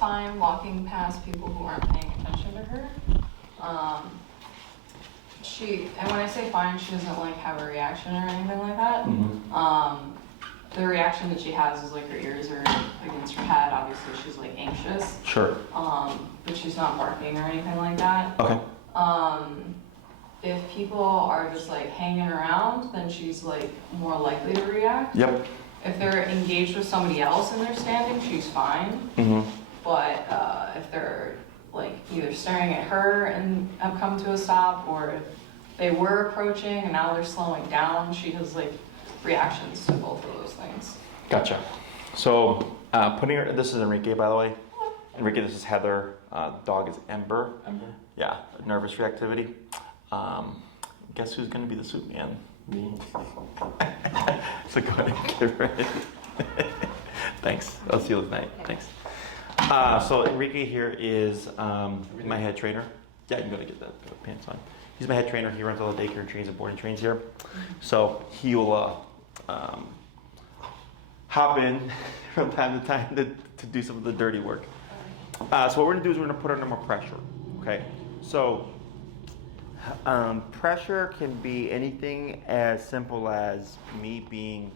fine walking past people who aren't paying attention to her. And when I say fine, she doesn't like have a reaction or anything like that. The reaction that she has is like her ears are against her head. Obviously, she's like anxious. Sure. But she's not barking or anything like that. Okay. If people are just like hanging around, then she's like more likely to react. Yep. If they're engaged with somebody else and they're standing, she's fine. But if they're like either staring at her and have come to a stop, or if they were approaching and now they're slowing down, she has like reactions to both of those things. Gotcha. So putting her, this is Enrique, by the way. Enrique, this is Heather. Dog is Ember. Ember. Yeah, nervous reactivity. Guess who's going to be the soup man? Me. So go ahead and get ready. Thanks. I'll see you tonight. Thanks. So Enrique here is my head trainer. Yeah, you can go to get the pants on. He's my head trainer. He runs all the daycare and trains and boarding trains here. So he will hop in from time to time to do some of the dirty work. So what we're gonna do is we're gonna put under more pressure. Okay. So pressure can be anything as simple as me being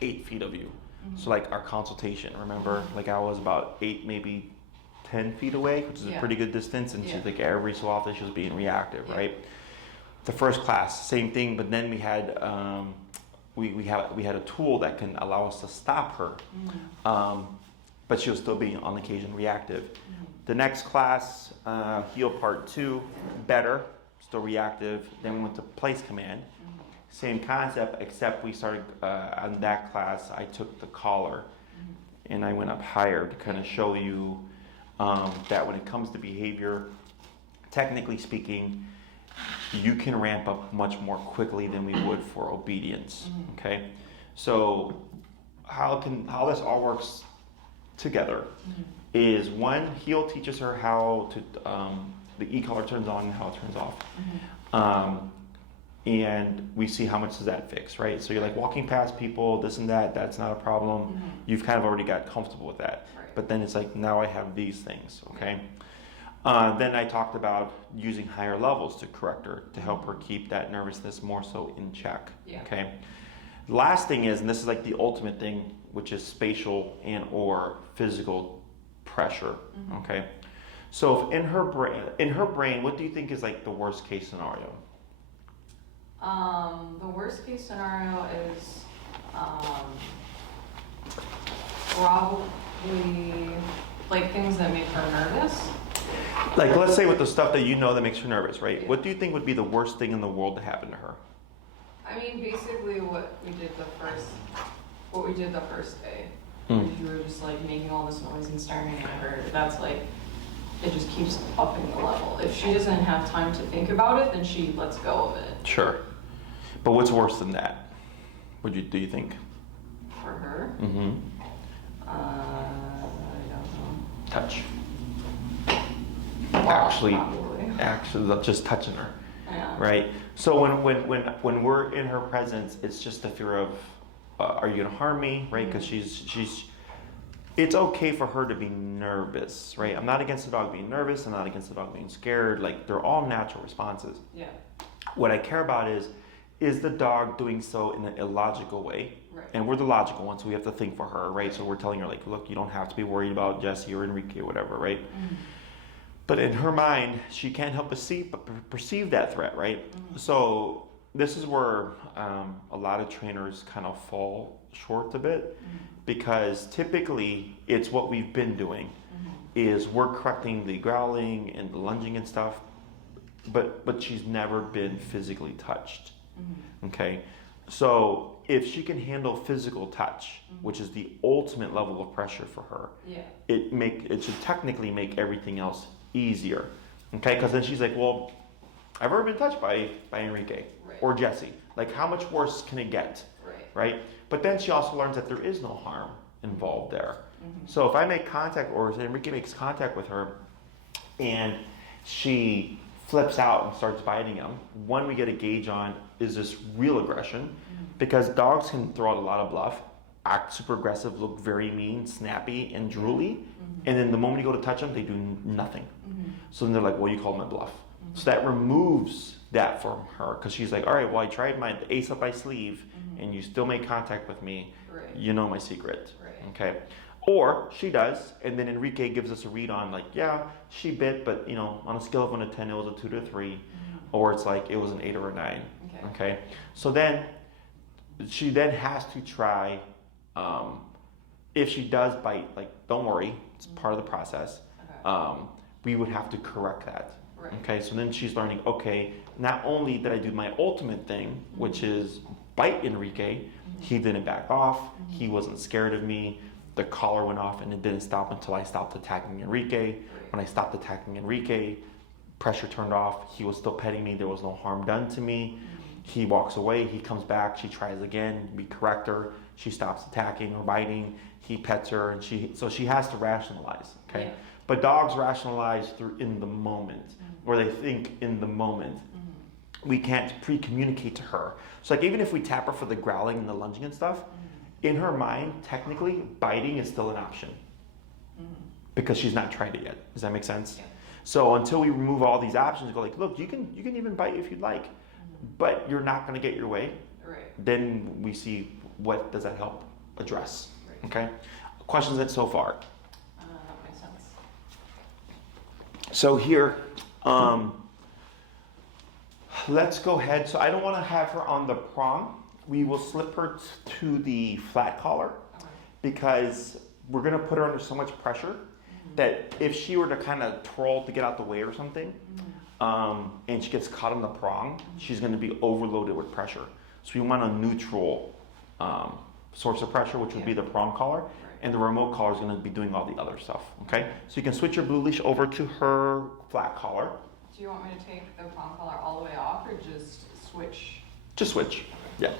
8 feet of you. So like our consultation, remember, like I was about 8, maybe 10 feet away, which is a pretty good distance, and she's like every so often she was being reactive, right? The first class, same thing, but then we had we had a tool that can allow us to stop her, but she was still being on occasion reactive. The next class, heel part 2, better, still reactive. Then we went to place command. Same concept, except we started on that class, I took the collar and I went up higher to kind of show you that when it comes to behavior, technically speaking, you can ramp up much more quickly than we would for obedience. Okay, so how this all works together is one, heel teaches her how to the e-collar turns on and how it turns off. And we see how much does that fix, right? So you're like walking past people, this and that, that's not a problem. You've kind of already got comfortable with that. But then it's like, now I have these things, okay? Then I talked about using higher levels to correct her, to help her keep that nervousness more so in check, okay? Last thing is, and this is like the ultimate thing, which is spatial and or physical pressure, okay? So if in her brain, what do you think is like the worst case scenario? The worst case scenario is probably like things that make her nervous. Like, let's say with the stuff that you know that makes her nervous, right? What do you think would be the worst thing in the world to happen to her? I mean, basically what we did the first day. If you were just like making all this noise and staring at her, that's like, it just keeps upping the level. If she doesn't have time to think about it, then she lets go of it. Sure. But what's worse than that? Do you think? For her? I don't know. Touch. Probably. Actually, just touching her. Yeah. Right? So when we're in her presence, it's just a fear of, are you gonna harm me? Right? Because it's okay for her to be nervous, right? I'm not against the dog being nervous. I'm not against the dog being scared. Like, they're all natural responses. Yeah. What I care about is the dog doing so in an illogical way? Right. And we're the logical ones, so we have to think for her, right? So we're telling her, like, look, you don't have to be worried about Jesse or Enrique or whatever, right? But in her mind, she can't help but perceive that threat, right? So this is where a lot of trainers kind of fall short a bit, because typically it's what we've been doing is we're correcting the growling and the lunging and stuff, but she's never been physically touched. Okay, so if she can handle physical touch, which is the ultimate level of pressure for her, it should technically make everything else easier. Okay, because then she's like, well, I've already been touched by Enrique or Jesse. Like, how much worse can it get? Right? But then she also learns that there is no harm involved there. So if I make contact, or if Enrique makes contact with her, and she flips out and starts biting him, one, we get a gauge on, is this real aggression? Because dogs can throw out a lot of bluff, act super aggressive, look very mean, snappy, and drooly. And then the moment you go to touch them, they do nothing. So then they're like, well, you called my bluff. So that removes that from her, because she's like, all right, well, I tried my ace up my sleeve, and you still made contact with me. Right. You know my secret. Right. Okay. Or she does, and then Enrique gives us a read on like, yeah, she bit, but you know, on a scale of 1 to 10, it was a 2 to 3, or it's like it was an 8 or a 9. Okay. So then she then has to try. If she does bite, like, don't worry, it's part of the process. Okay. We would have to correct that. Right. Okay. So then she's learning. Okay, not only did I do my ultimate thing, which is bite Enrique, he didn't back off. He wasn't scared of me. The collar went off, and it didn't stop until I stopped attacking Enrique. When I stopped attacking Enrique, pressure turned off. He was still petting me. There was no harm done to me. He walks away. He comes back. She tries again. We correct her. She stops attacking or biting. He pets her, and so she has to rationalize. Okay, Yeah. but dogs rationalize through in the moment, or they think in the moment. We can't pre-communicate to her. So like even if we tap her for the growling and the lunging and stuff, in her mind, technically, biting is still an option because she's not tried it yet. Does that make sense? Yeah. So until we remove all these options, go like, look, you can even bite if you'd like, but you're not going to get your way. Right. Then we see what does that help address. Right. Okay. Questions that so far. That makes sense. So here, let's go ahead. So I don't want to have her on the prong. We will slip her to the flat collar because we're going to put her under so much pressure that if she were to kind of twirl to get out the way or something, and she gets caught on the prong, she's going to be overloaded with pressure. So we want a neutral source of pressure, which would be the prong collar, and the remote collar is going to be doing all the other stuff. Okay, so you can switch your blue leash over to her flat collar. Do you want me to take the prong collar all the way off or just switch? Just switch. Yeah.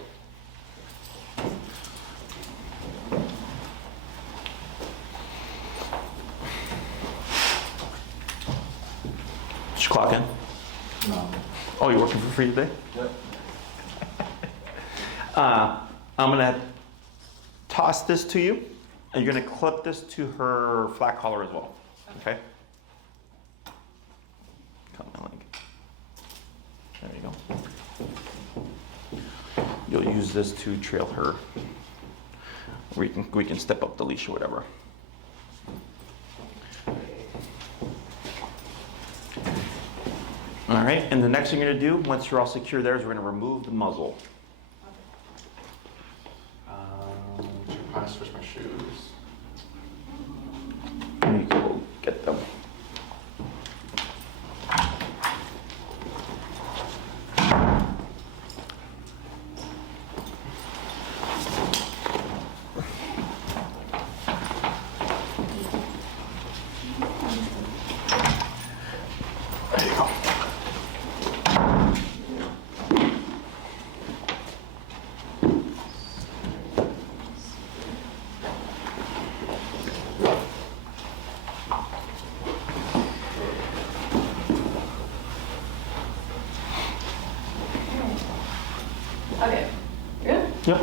Did you clock in? No. Oh, you're working for free today? Yep. I'm gonna toss this to you, and you're gonna clip this to her flat collar as well. Okay? Cut my leg. There you go. You'll use this to trail her. We can step up the leash or whatever. All right, and the next thing you're gonna do, once you're all secure there, is we're gonna remove the muzzle. Should probably switch my shoes. Let me go get them. There you go. Okay. Good? Yep.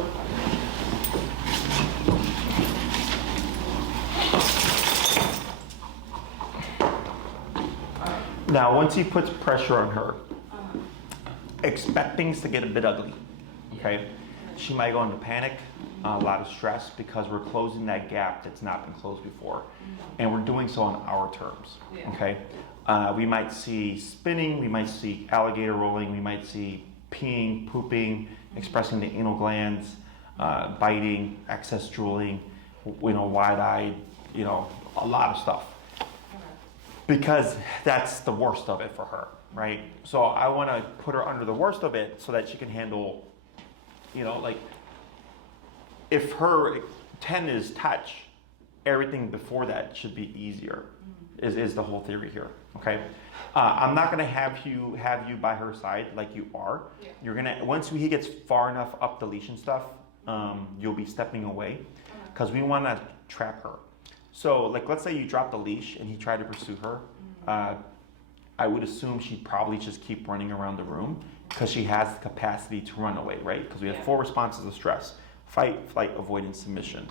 Now, once he puts pressure on her, expect things to get a bit ugly. Okay? She might go into panic, a lot of stress, because we're closing that gap that's not been closed before. And we're doing so on our terms. Yeah. Okay? We might see spinning, we might see alligator rolling, we might see peeing, pooping, expressing the anal glands, biting, excess drooling, wide-eyed, a lot of stuff. Because that's the worst of it for her, right? So I want to put her under the worst of it so that she can handle, if her 10 is touch, everything before that should be easier, is the whole theory here, okay? I'm not gonna have you by her side like you are. Yeah. You're gonna, once he gets far enough up the leash and stuff, you'll be stepping away because we wanna trap her. So like, let's say you drop the leash and he tried to pursue her. I would assume she'd probably just keep running around the room because she has the capacity to run away, right? Because we have 4 responses of stress. fight, flight, avoidance, submission.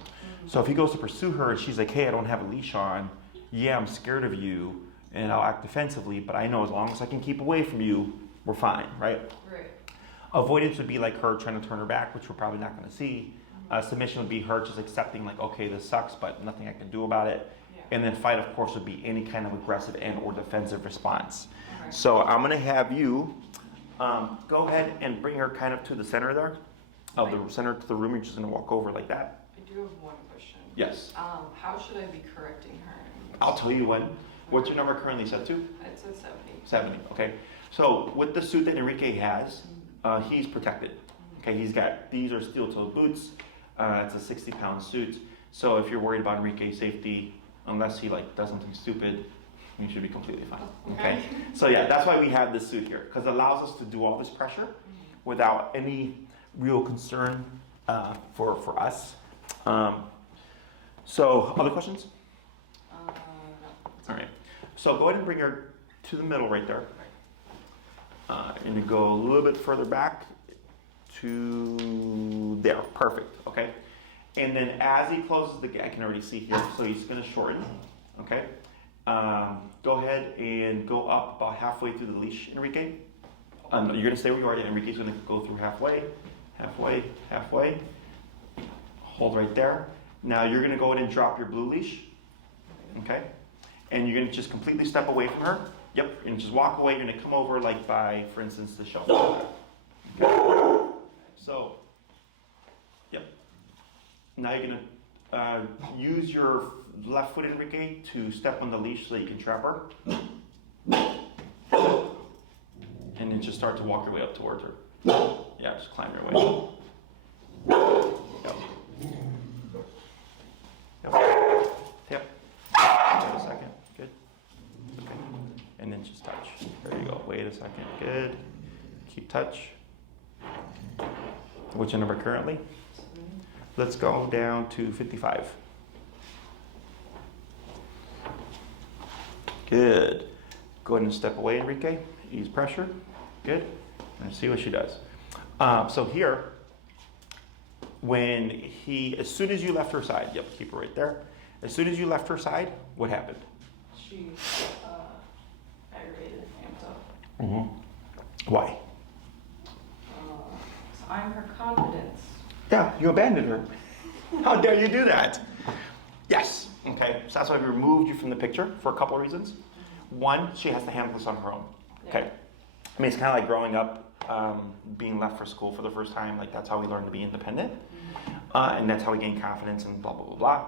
So if he goes to pursue her and she's like, hey, I don't have a leash on, yeah, I'm scared of you, and I'll act defensively, but I know as long as I can keep away from you, we're fine, right? Right. Avoidance would be like her trying to turn her back, which we're probably not going to see. Submission would be her just accepting like, okay, this sucks, but nothing I can do about it. Yeah. And then fight, of course, would be any kind of aggressive and or defensive response. Okay. So I'm going to have you go ahead and bring her kind of to the center there, of the center to the room. You're just going to walk over like that. I do have one question. Yes. How should I be correcting her? I'll tell you when. What's your number currently set to? It's a 70. 70, okay. So with the suit that Enrique has, he's protected. Okay, he's got, these are steel-toed boots. It's a 60-pound suit. So if you're worried about Enrique's safety, unless he like does something stupid, you should be completely fine. Okay. So yeah, that's why we have this suit here, because it allows us to do all this pressure without any real concern for us. So other questions? No. All right. So go ahead and bring her to the middle right there. And you go a little bit further back to there. Perfect. Okay. And then as he closes the gate, I can already see here, so he's going to shorten. Okay. Go ahead and go up about halfway through the leash, Enrique. You're going to stay where you are. Enrique's going to go through halfway, halfway, halfway. Hold right there. Now you're going to go ahead and drop your blue leash. Okay. And you're going to just completely step away from her. Yep. And just walk away. You're going to come over like by, for instance, the shelf. Okay. So, yep. Now you're going to use your left foot, Enrique, to step on the leash so you can trap her. And then just start to walk your way up towards her. Yeah, just climb your way. Yep. Yep. Yep. Wait a second. Good. Okay. And then just touch. There you go. Wait a second. Good. Keep touch. What's your number currently? Let's go down to 55. Good. Go ahead and step away, Enrique. Ease pressure. Good. And see what she does. So here, as soon as you left her side, yep, keep her right there. As soon as you left her side, what happened? She aggravated, amped up. Mm-hmm. Why? So I'm her confidence. Yeah, you abandoned her. How dare you do that? Yes. Okay. So that's why we removed you from the picture for a couple of reasons. One, she has to handle this on her own. Okay. I mean, it's kind of like growing up, being left for school for the first time. Like that's how we learn to be independent, and that's how we gain confidence and blah blah blah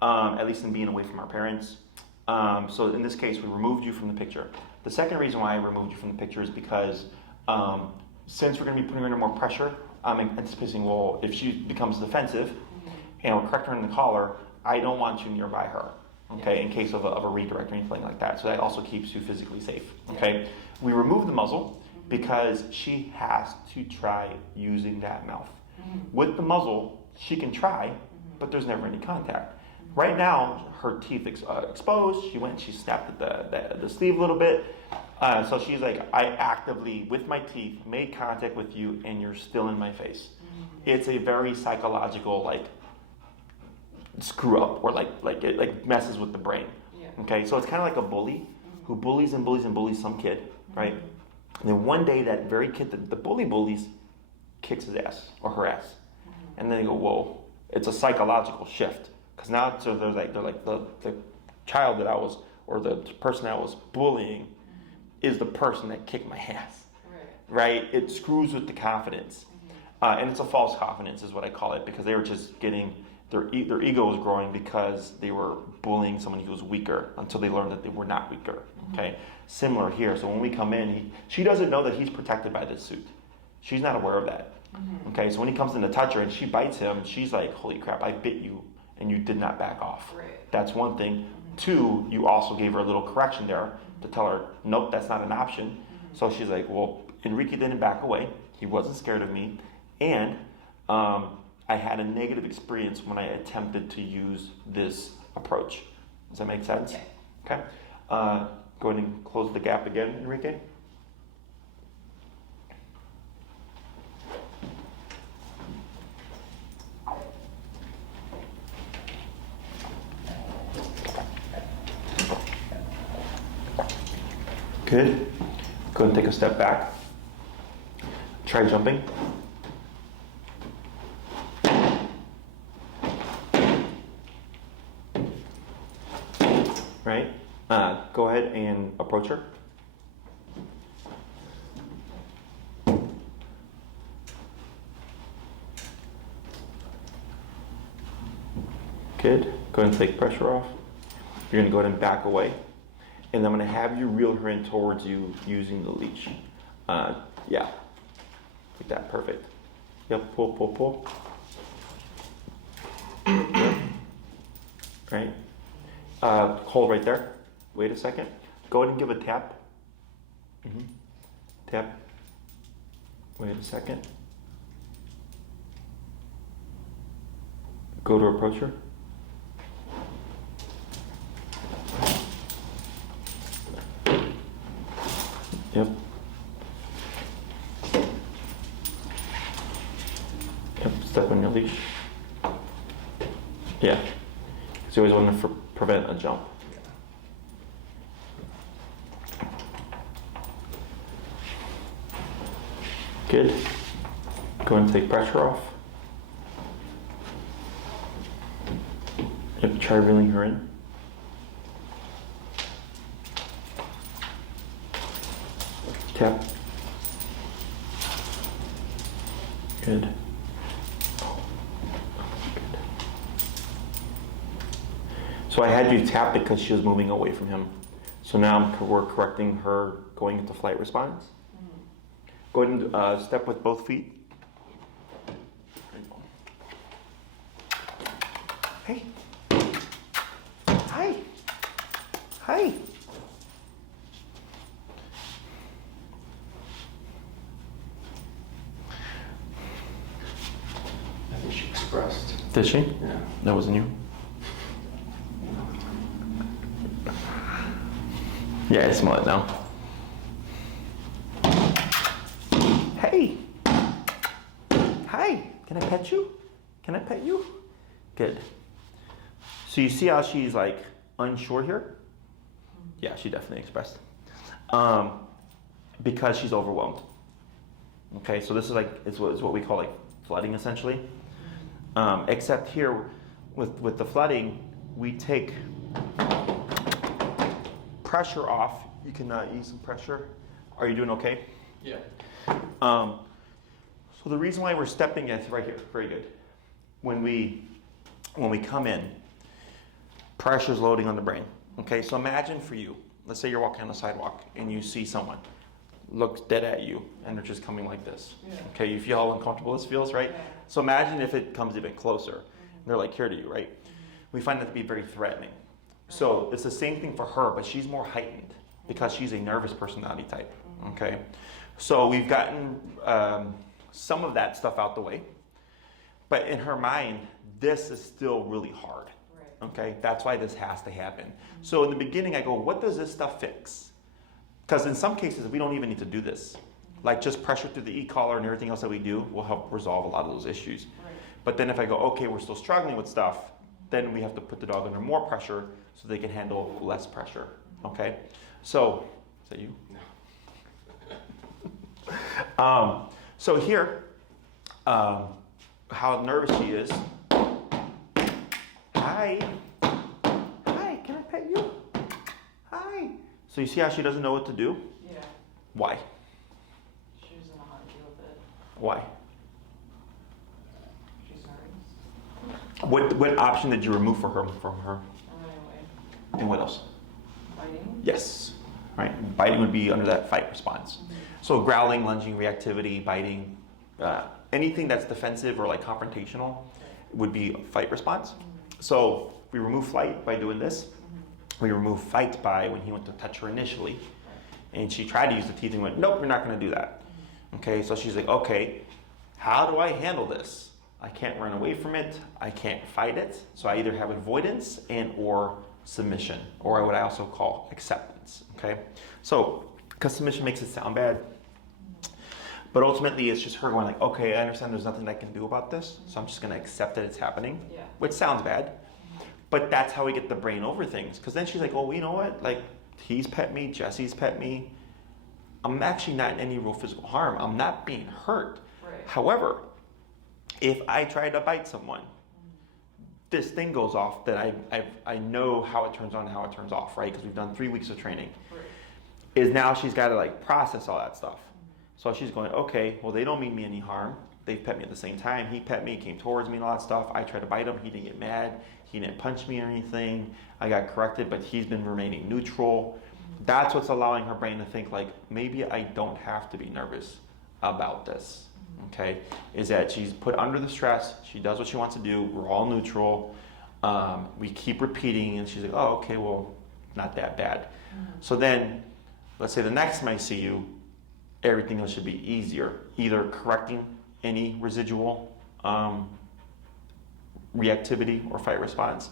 blah. At least in being away from our parents. So in this case, we removed you from the picture. The second reason why I removed you from the picture is because since we're going to be putting her under more pressure, I'm anticipating, well, if she becomes defensive and we're correcting her in the collar, I don't want you nearby her, okay, in case of a redirect or anything like that. So that also keeps you physically safe, okay? We remove the muzzle because she has to try using that mouth. With the muzzle, she can try, but there's never any contact. Right now, her teeth exposed. She went and she snapped at the sleeve a little bit. So she's like, I actively, with my teeth, made contact with you and you're still in my face. It's a very psychological, like, screw up or like it messes with the brain. Yeah. Okay, so it's kind of like a bully who bullies and bullies and bullies some kid, right? And then one day that very kid that the bully bullies kicks his ass or her ass. And then they go, whoa, it's a psychological shift. Because now so they're like the child that I was, or the person I was bullying is the person that kicked my ass. Right? It screws with the confidence. And it's a false confidence is what I call it, because they were just getting, their ego was growing because they were bullying someone who was weaker until they learned that they were not weaker. Okay? Similar here. So when we come in, she doesn't know that he's protected by this suit. She's not aware of that. Okay? So when he comes in to touch her and she bites him, she's like, holy crap, I bit you and you did not back off. Right. That's one thing. Two, you also gave her a little correction there to tell her, nope, that's not an option. So she's like, well, Enrique didn't back away. He wasn't scared of me. And I had a negative experience when I attempted to use this approach. Does that make sense? Yeah. Okay. Go ahead and close the gap again, Enrique. Good. Go and take a step back. Try jumping. Right? Go ahead and approach her. Good. Go ahead and take pressure off. You're going to go ahead and back away. And I'm going to have you reel her in towards you using the leash. Yeah. Like that. Perfect. Yep. Pull, pull, pull. Yep. Right. Hold right there. Wait a second. Go ahead and give a tap. Tap. Wait a second. Go to approach her. Yep. Yep, step on your leash. Yeah. So you always want to prevent a jump. Good. Go and take pressure off. Yep, try reeling her in. Tap. Good. Good. So I had you tap because she was moving away from him. So now we're correcting her going into flight response. Go ahead and step with both feet. Hey. Hi. Hi. I think she expressed. Did she? Yeah. That wasn't you? Yeah, I smell it now. Hey! Hi! Can I pet you? Can I pet you? Good. So you see how she's like unsure here? Yeah, she definitely expressed. Because she's overwhelmed. Okay, so this is like, it's what we call like flooding essentially. Except here with the flooding, we take pressure off. You can ease some pressure. Are you doing okay? Yeah. So the reason why we're stepping is right here. Very good. When we come in, pressure's loading on the brain. Okay, so imagine for you, let's say you're walking on the sidewalk and you see someone looks dead at you and they're just coming like this. Yeah. Okay, you feel how uncomfortable this feels, right? Yeah. So imagine if it comes even closer. They're like here to you, right? We find that to be very threatening. So it's the same thing for her, but she's more heightened because she's a nervous personality type. Okay, so we've gotten some of that stuff out the way, but in her mind, this is still really hard. Right. Okay, that's why this has to happen. So in the beginning, I go, what does this stuff fix? Because in some cases, we don't even need to do this. Like just pressure through the e-collar and everything else that we do will help resolve a lot of those issues. Right. But then if I go, okay, we're still struggling with stuff, then we have to put the dog under more pressure so they can handle less pressure. Okay, so is that you? No. So here, how nervous she is. Hi. Hi, can I pet you? Hi. So you see how she doesn't know what to do? Yeah. Why? She doesn't know how to deal with it. Why? She's nervous. What option did you remove from her? Anyway, And what else? fighting. Yes. Right. Biting would be under that fight response. So growling, lunging, reactivity, biting, anything that's defensive or like confrontational would be a fight response. So we remove flight by doing this. We remove fight by when he went to touch her initially. And she tried to use the teeth and went, nope, you're not going to do that. Okay, so she's like, okay, how do I handle this? I can't run away from it. I can't fight it. So I either have avoidance and or submission, or what I also call acceptance. Okay, so because submission makes it sound bad, but ultimately it's just her going like, okay, I understand there's nothing I can do about this, so I'm just going to accept that it's happening, Yeah. which sounds bad, but that's how we get the brain over things. Because then she's like, oh, you know what? Like, he's pet me, Jesse's pet me, I'm actually not in any real physical harm. I'm not being hurt. Right. However, if I try to bite someone, this thing goes off that I know how it turns on and how it turns off, right? Because we've done 3 weeks of training. Right. Is now she's got to like process all that stuff. So she's going, okay, well, they don't mean me any harm. They pet me at the same time. He pet me, came towards me and all that stuff. I tried to bite him. He didn't get mad. He didn't punch me or anything. I got corrected, but he's been remaining neutral. That's what's allowing her brain to think like, maybe I don't have to be nervous about this, okay? Is that she's put under the stress. She does what she wants to do. We're all neutral. We keep repeating, and she's like, oh, okay, well, not that bad. So then, let's say the next time I see you, everything else should be easier. Either correcting any residual reactivity or fight response,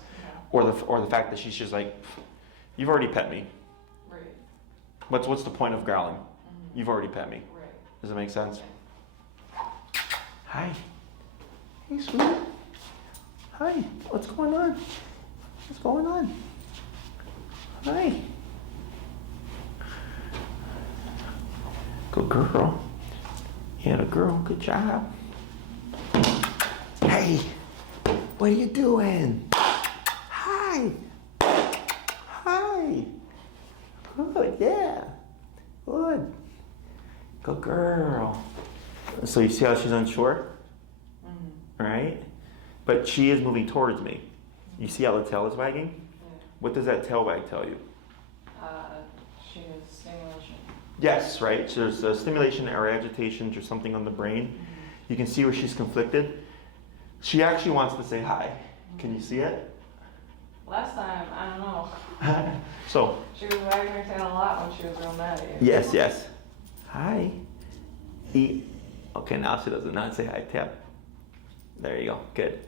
or the fact that she's just like, you've already pet me. Right. What's the point of growling? You've already pet me. Right. Does that make sense? Hi. Hey, sweetie. Hi. What's going on? What's going on? Hi. Good girl. Yeah, the girl. Good job. Hey. What are you doing? Hi. Hi. Good, yeah. Good. Good girl. So you see how she's unsure? Right? But she is moving towards me. You see how the tail is wagging? Yeah. What does that tail wag tell you? She has stimulation. Yes, right? So there's a stimulation or agitation or something on the brain. You can see where she's conflicted. She actually wants to say hi. Can you see it? Last time, I don't know. So. She was wagging her tail a lot when she was real mad at you. Yes, yes. Hi. Okay, now she doesn't not say hi. Tap. There you go. Good.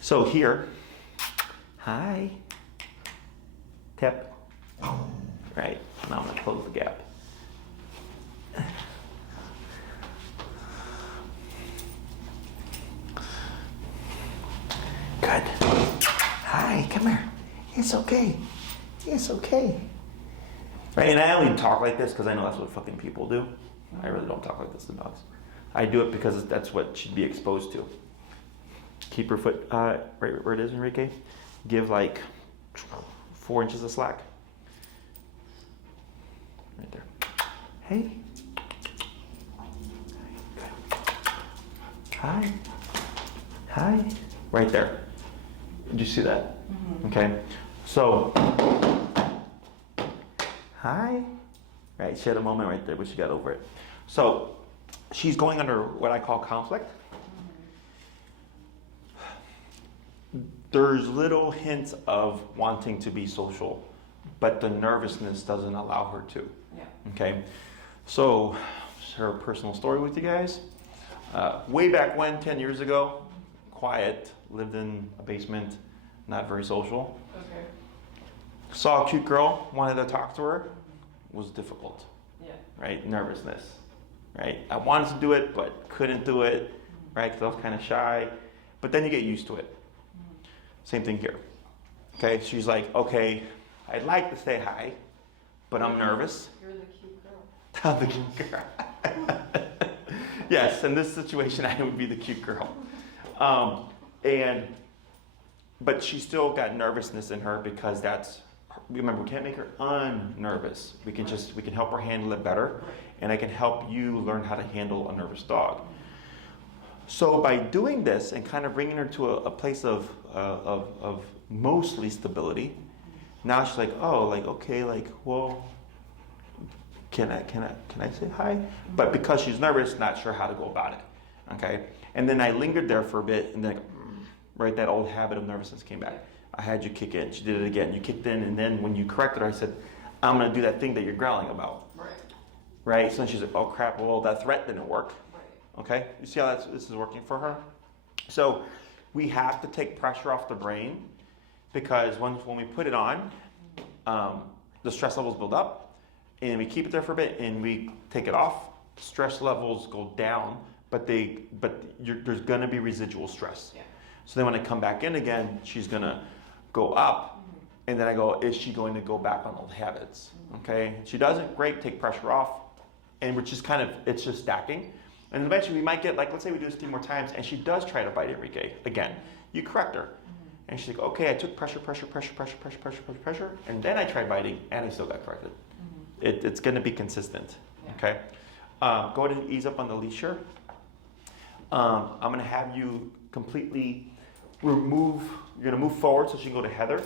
So here. Hi. Tap. Right. Now I'm going to close the gap. Good. Hi, come here. It's okay. It's okay. Right, and I only talk like this because I know that's what fucking people do. I really don't talk like this to dogs. I do it because that's what she'd be exposed to. Keep her foot right where it is, Enrique. Give like 4 inches of slack. Right there. Hey. Hi. Hi. Right there. Did you see that? Okay. So, hi. Right, she had a moment right there, but she got over it. So, she's going under what I call conflict. There's little hints of wanting to be social, but the nervousness doesn't allow her to. Yeah. Okay. So, share a personal story with you guys. Way back when, 10 years ago, quiet, lived in a basement, not very social. Okay. Saw a cute girl, wanted to talk to her, was difficult. Yeah. Right? Nervousness. Right? I wanted to do it, but couldn't do it, right? Because I was kind of shy. But then you get used to it. Same thing here. Okay? She's like, okay, I'd like to say hi, but I'm nervous. You're the cute girl. I'm the cute girl. Yes, in this situation, I would be the cute girl. But she still got nervousness in her because remember, we can't make her unnervous. We can help her handle it better, and I can help you learn how to handle a nervous dog. So by doing this and kind of bringing her to a place of mostly stability, now she's like, oh, like, okay, like, well, can I say hi? But because she's nervous, not sure how to go about it. Okay? And then I lingered there for a bit, and then, right, that old habit of nervousness came back. I had you kick in. She did it again. You kicked in, and then when you corrected her, I said, I'm going to do that thing that you're growling about. Right. Right? So then she's like, oh, crap, well, that threat didn't work. Right. Okay? You see how this is working for her? So we have to take pressure off the brain, because when we put it on, the stress levels build up, and we keep it there for a bit, and we take it off. Stress levels go down, but there's going to be residual stress. Yeah. So then when I come back in again, she's going to go up, and then I go, is she going to go back on old habits? Okay? If she doesn't, great, take pressure off, and which is kind of, it's just stacking. And eventually we might get, like, let's say we do this 3 more times, and she does try to bite Enrique again. You correct her. And she's like, okay, I took pressure, and then I tried biting, and I still got corrected. It's going to be consistent, okay? Go ahead and ease up on the leash here. I'm going to have you completely remove, you're going to move forward so she can go to Heather.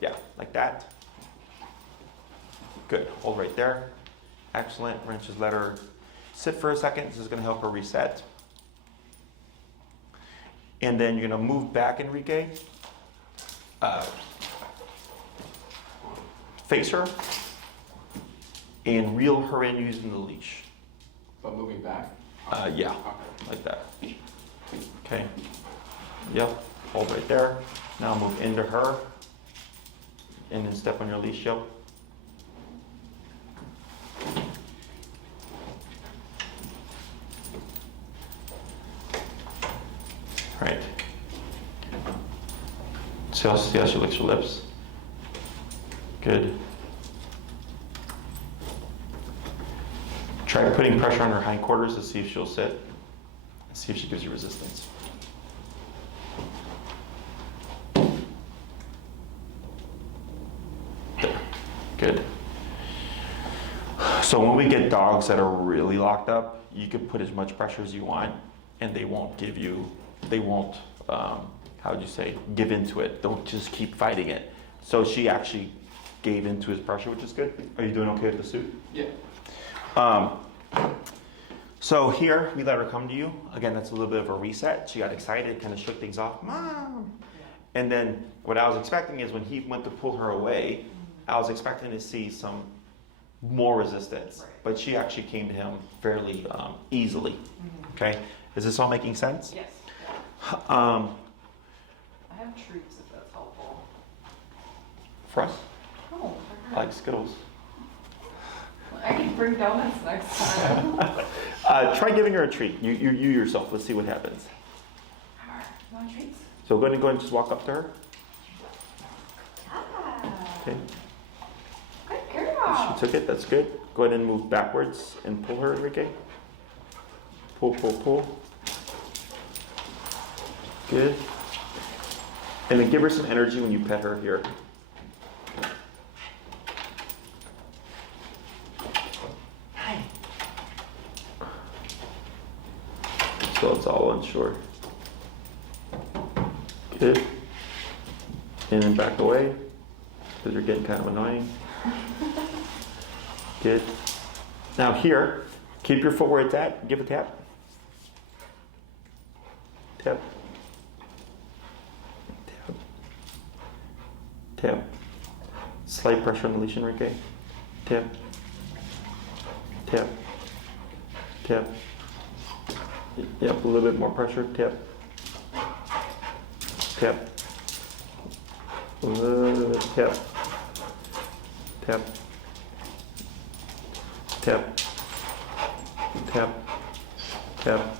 Yeah, like that. Good, hold right there. Excellent, we're going to just let her sit for a second. This is going to help her reset. And then you're going to move back, Enrique. Face her and reel her in using the leash. But moving back? Yeah, Okay. like that. Okay. Yep, hold right there. Now move into her. And then step on your leash, yep. Right. See how she licks her lips? Good. Try putting pressure on her hindquarters to see if she'll sit. And see if she gives you resistance. There. Good. So when we get dogs that are really locked up, you can put as much pressure as you want, and they won't give you, they won't, how would you say, give into it. Don't just keep fighting it. So she actually gave into his pressure, which is good. Are you doing okay with the suit? Yeah. So here, we let her come to you. Again, that's a little bit of a reset. She got excited, kind of shook things off. Mom! And then what I was expecting is when he went to pull her away, I was expecting to see some more resistance. But she actually came to him fairly easily. Okay? Is this all making sense? Yes. Um, I have treats if that's helpful. for us? Oh, I like Skittles. I can bring donuts next time. Try giving her a treat. You yourself. Let's see what happens. You want treats? So go ahead and just walk up to her. Okay. Good girl. She took it. That's good. Go ahead and move backwards and pull her, Enrique. Pull, pull, pull. Good. And then give her some energy when you pet her here. So it's all unsure. Good. And then back away, because you're getting kind of annoying. Good. Now here, keep your foot where it's at. Give a tap. Tap. Tap. Tap. Slight pressure on the leash, Enrique. Tap. Tap. Tap. Yep, a little bit more pressure. Tap. Tap. A little bit. Tap. Tap. Tap. Tap. Tap.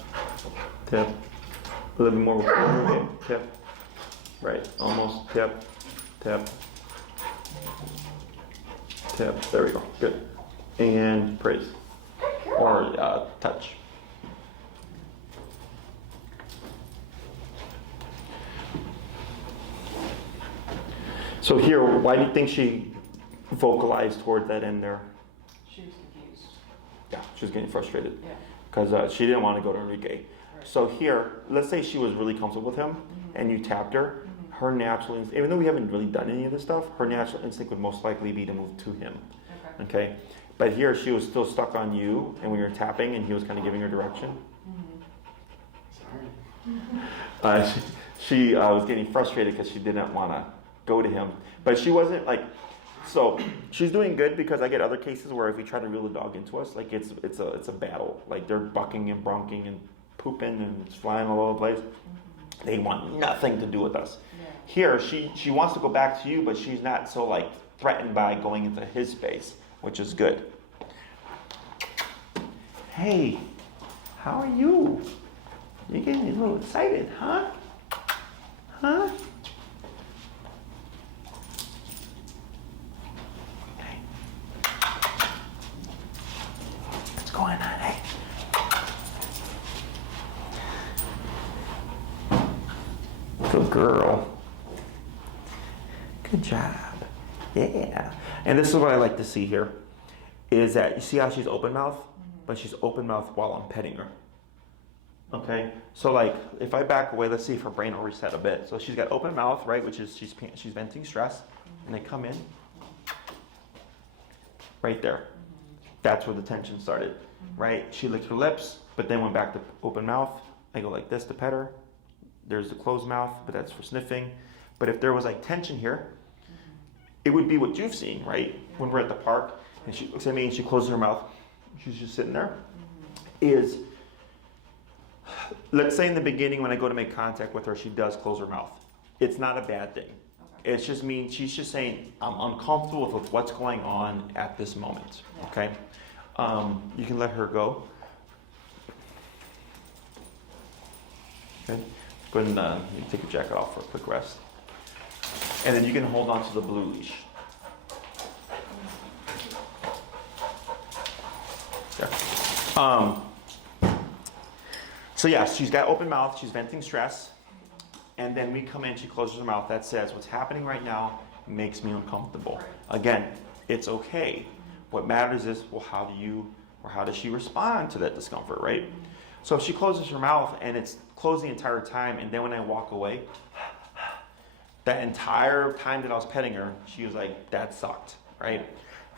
Tap. A little bit more. Okay. Tap. Right. Almost. Tap. Tap. Tap. There we go. Good. And praise. Or touch. So here, why do you think she vocalized toward that end there? She was confused. Yeah, she was getting frustrated. Yeah. Because she didn't want to go to Enrique. Right. So here, let's say she was really comfortable with him, and you tapped her. Her natural instinct, even though we haven't really done any of this stuff, her natural instinct would most likely be to move to him. Okay? But here, she was still stuck on you, and when you were tapping, and he was kind of giving her direction. Sorry. She was getting frustrated because she didn't want to go to him. But she wasn't like, so she's doing good because I get other cases where if we try to reel the dog into us, like it's a battle. Like they're bucking and bronking and pooping and it's flying all over the place. They want nothing to do with us. Yeah. Here, she wants to go back to you, but she's not so like threatened by going into his space, which is good. Hey, how are you? You're getting a little excited, huh? Huh? Good girl. Good job. Yeah. And this is what I like to see here, is that you see how she's open mouth, but she's open mouth while I'm petting her. Okay, so like if I back away, let's see if her brain will reset a bit. So she's got open mouth, right, which is she's venting stress, and I come in right there. That's where the tension started, right? She licked her lips, but then went back to open mouth. I go like this to pet her. There's the closed mouth, but that's for sniffing. But if there was like tension here, it would be what you've seen, right? When we're at the park and she looks at me and she closes her mouth, she's just sitting there. Is, let's say in the beginning when I go to make contact with her, she does close her mouth. It's not a bad thing. It just means she's just saying, I'm uncomfortable with what's going on at this moment, okay? You can let her go. Okay, go ahead and you take your jacket off for a quick rest. And then you can hold on to the blue leash. There. So yeah, she's got open mouth, she's venting stress. And then we come in, she closes her mouth. That says, what's happening right now makes me uncomfortable. Again, it's okay. What matters is, well, how does she respond to that discomfort, right? So if she closes her mouth and it's closed the entire time, and then when I walk away, that entire time that I was petting her, she was like, that sucked, right?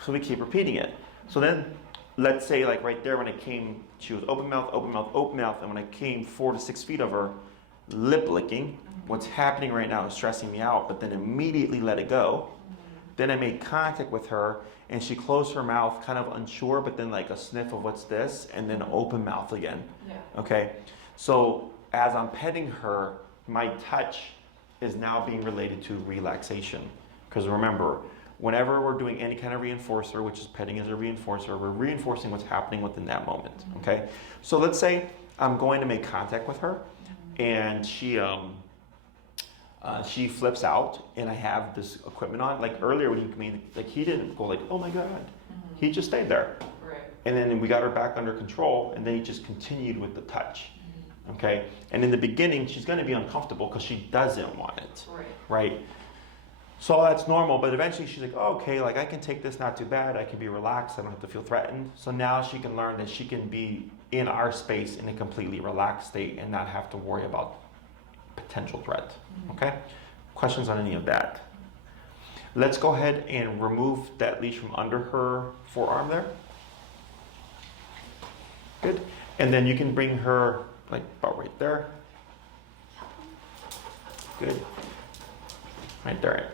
So we keep repeating it. So then, let's say like right there when I came, she was open mouth, open mouth, open mouth, and when I came 4 to 6 feet of her, lip licking, what's happening right now is stressing me out, but then immediately let it go. Then I made contact with her, and she closed her mouth, kind of unsure, but then like a sniff of what's this, and then open mouth again. Yeah. Okay? So as I'm petting her, my touch is now being related to relaxation. Because remember, whenever we're doing any kind of reinforcer, which is petting as a reinforcer, we're reinforcing what's happening within that moment. Okay? So let's say I'm going to make contact with her, and she flips out, and I have this equipment on. Like earlier when he came in, like he didn't go like, oh my God. He just stayed there. Right. And then we got her back under control, and then he just continued with the touch. Okay? And in the beginning, she's going to be uncomfortable because she doesn't want it. Right? So that's normal, but eventually she's like, oh, okay, like I can take this, not too bad. I can be relaxed. I don't have to feel threatened. So now she can learn that she can be in our space in a completely relaxed state and not have to worry about potential threat. Okay? Questions on any of that? Let's go ahead and remove that leash from under her forearm there. Good. And then you can bring her like about right there. Good. Right there.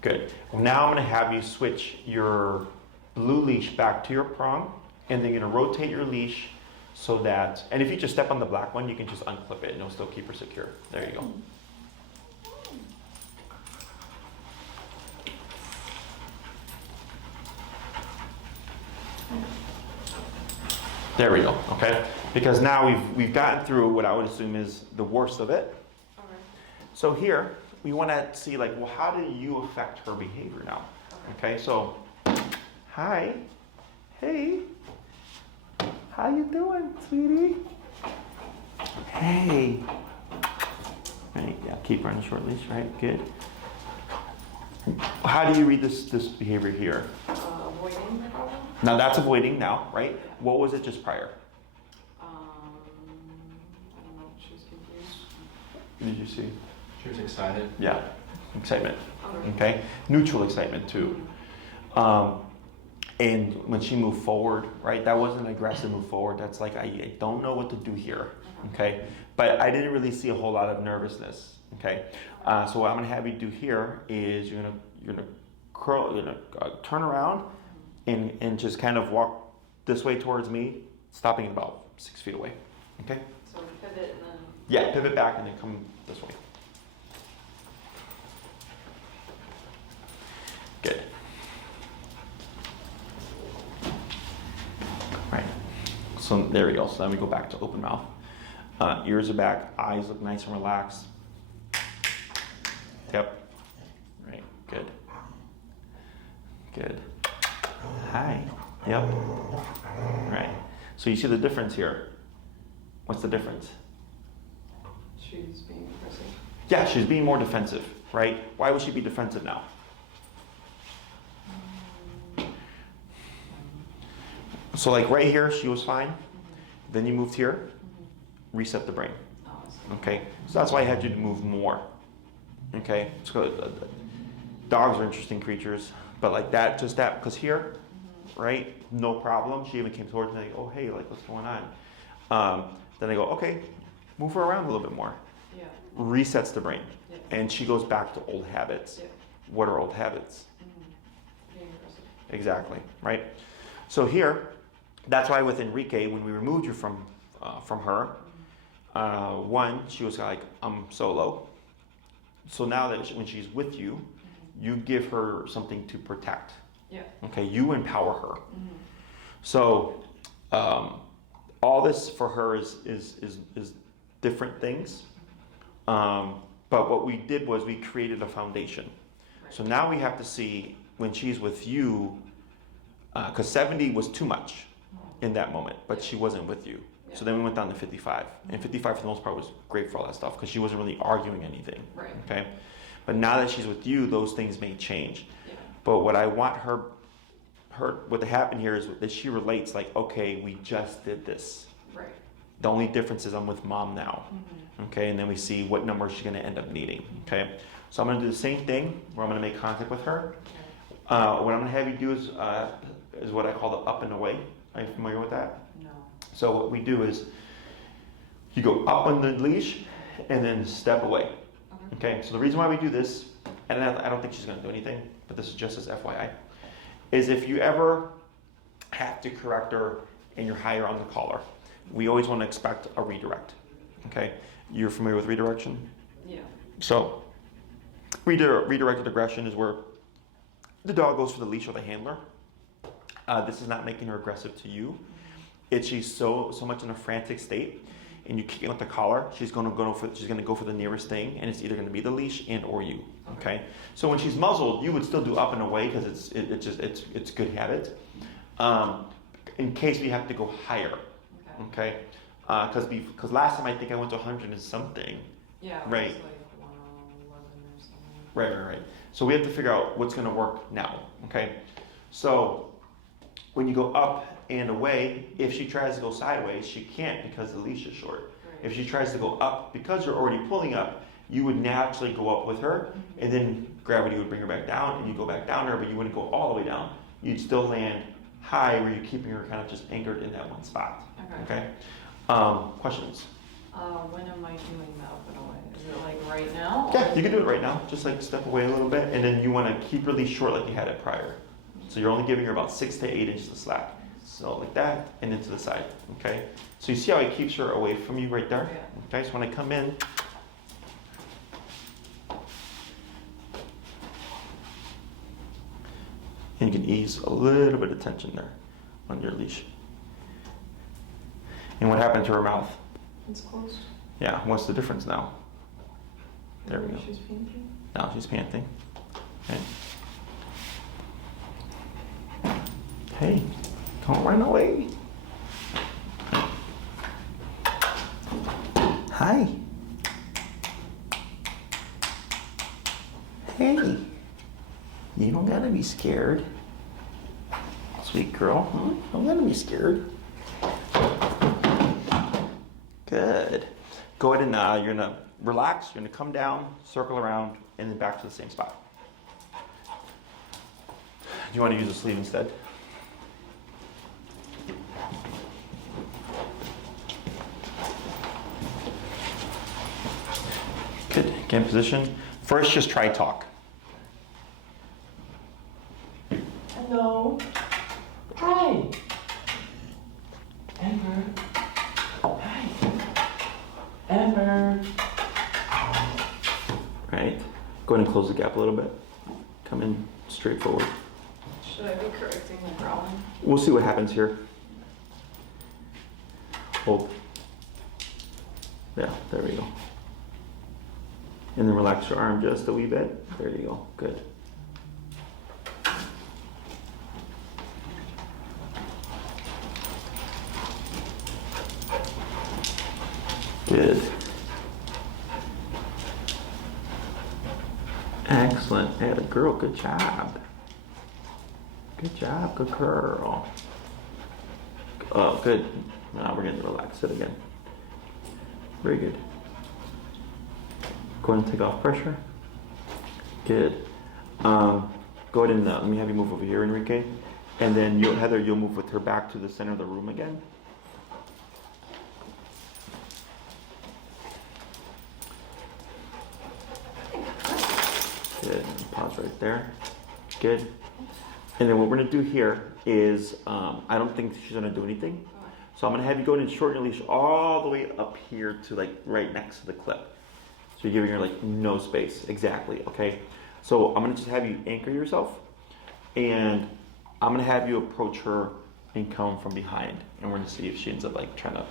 Good. Well, now I'm going to have you switch your blue leash back to your prong, and then you're going to rotate your leash so that, and if you just step on the black one, you can just unclip it and it'll still keep her secure. There you go. There we go, okay? Because now we've gotten through what I would assume is the worst of it. Okay. So here, we want to see like, well, how do you affect her behavior now? Okay, so, hi, hey, how you doing, sweetie? Hey. Right, yeah, keep her on the short leash, right, good. How do you read this behavior here? Avoiding the problem? Now that's avoiding now, right? What was it just prior? I don't know, she was confused. Did you see? She was excited. Yeah, excitement. Okay. Okay, neutral excitement too. And when she moved forward, right, that wasn't an aggressive move forward. That's like, I don't know what to do here, okay? But I didn't really see a whole lot of nervousness, okay? So what I'm gonna have you do here is you're gonna turn around and just kind of walk this way towards me, stopping about 6 feet away, okay? So pivot and then. Yeah, pivot back and then come this way. Good. Right. So there we go. So then we go back to open mouth. Ears are back. Eyes look nice and relaxed. Yep. Right. Good. Good. Hi. Yep. Right. So you see the difference here. What's the difference? She's being aggressive. Yeah, she's being more defensive, right? Why would she be defensive now? So like right here, she was fine. Then you moved here, reset the brain. Okay, so that's why I had you to move more. Okay, so dogs are interesting creatures, but like that, just that, because here, right, no problem. She even came towards me like, oh hey, like what's going on? Then I go, okay, move her around a little bit more. Yeah. Resets the brain, Yeah. and she goes back to old habits. Yeah. What are old habits? Being aggressive. Exactly, right? So here, that's why with Enrique, when we removed you from her, one, she was like, I'm solo. So now that when she's with you, you give her something to protect. Yeah. Okay, you empower her. So all this for her is different things. But what we did was we created a foundation. Right. So now we have to see when she's with you, because 70 was too much in that moment, but she wasn't with you. Yeah. So then we went down to 55. And 55 for the most part was great for all that stuff because she wasn't really arguing anything. Right. Okay. But now that she's with you, those things may change. Yeah. But what I want her what to happen here is that she relates like, okay, we just did this. Right. The only difference is I'm with mom now. Okay, and then we see what number she's gonna end up needing. Okay. So I'm gonna do the same thing where I'm gonna make contact with her. What I'm gonna have you do is what I call the up and away. Are you familiar with that? No. So what we do is you go up on the leash and then step away. Okay, so the reason why we do this, and I don't think she's going to do anything, but this is just as FYI, is if you ever have to correct her and you're higher on the collar, we always want to expect a redirect. Okay, you're familiar with redirection? Yeah. So redirected aggression is where the dog goes for the leash or the handler. This is not making her aggressive to you. It's she's so much in a frantic state, and you kick it with the collar. She's gonna go for the nearest thing, and it's either gonna be the leash and or you. Okay. So when she's muzzled, you would still do up and away because it's good habit. In case we have to go higher. Okay. Because last time I think I went to 100 and something. Yeah. It Right. was like 111 or something. Right. So we have to figure out what's going to work now, okay? So when you go up and away, if she tries to go sideways, she can't because the leash is short. Right. If she tries to go up, because you're already pulling up, you would naturally go up with her, and then gravity would bring her back down, and you go back down there, but you wouldn't go all the way down. You'd still land high where you're keeping her kind of just anchored in that one spot, okay? Questions? When am I doing the up and away? Is it like right now? Yeah, you can do it right now. Just like step away a little bit, and then you want to keep really short like you had it prior. So you're only giving her about 6 to 8 inches of slack. So like that, and then to the side, okay? So you see how it keeps her away from you right there? Yeah. Okay, so when I come in, and you can ease a little bit of tension there on your leash. And what happened to her mouth? It's closed. Yeah, what's the difference now? There we go. She's painting. Now she's panting. Okay. Hey, don't run away. Hi. Hey. You don't gotta be scared. Sweet girl. Don't gotta be scared. Good. Go ahead and you're gonna relax. You're gonna come down, circle around, and then back to the same spot. Do you want to use a sleeve instead? Good. Get in position. First, just try talk. Hello. Hi. Ember. Hi. Ember. Right. Go ahead and close the gap a little bit. Come in straight forward. Should I be correcting the growling? We'll see what happens here. Hold. Yeah, there we go. And then relax your arm just a wee bit. There you go. Good. Good. Excellent. Atta girl, good job. Good job, good girl. Oh, good. Now we're going to relax it again. Very good. Go ahead and take off pressure. Good. Go ahead and let me have you move over here, Enrique. And then Heather, you'll move with her back to the center of the room again. Good. Pause right there. Good. And then what we're going to do here is, I don't think she's going to do anything. So I'm going to have you go ahead and shorten your leash all the way up here to like right next to the clip. So you're giving her like no space. Exactly. Okay. So I'm going to just have you anchor yourself. And I'm going to have you approach her and come from behind. And we're going to see if she ends up like trying to...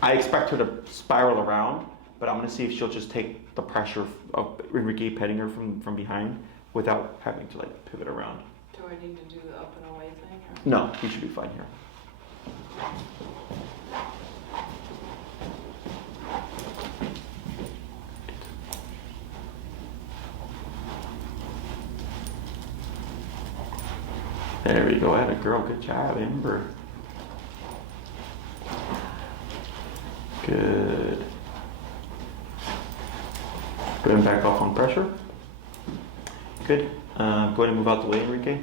I expect her to spiral around, but I'm going to see if she'll just take the pressure of Enrique petting her from behind without having to like pivot around. Do I need to do the up and away thing? Or? No, you should be fine here. There we go. Atta girl. Good job, Ember. Good. Go ahead and back off on pressure. Good. Go ahead and move out the way, Enrique.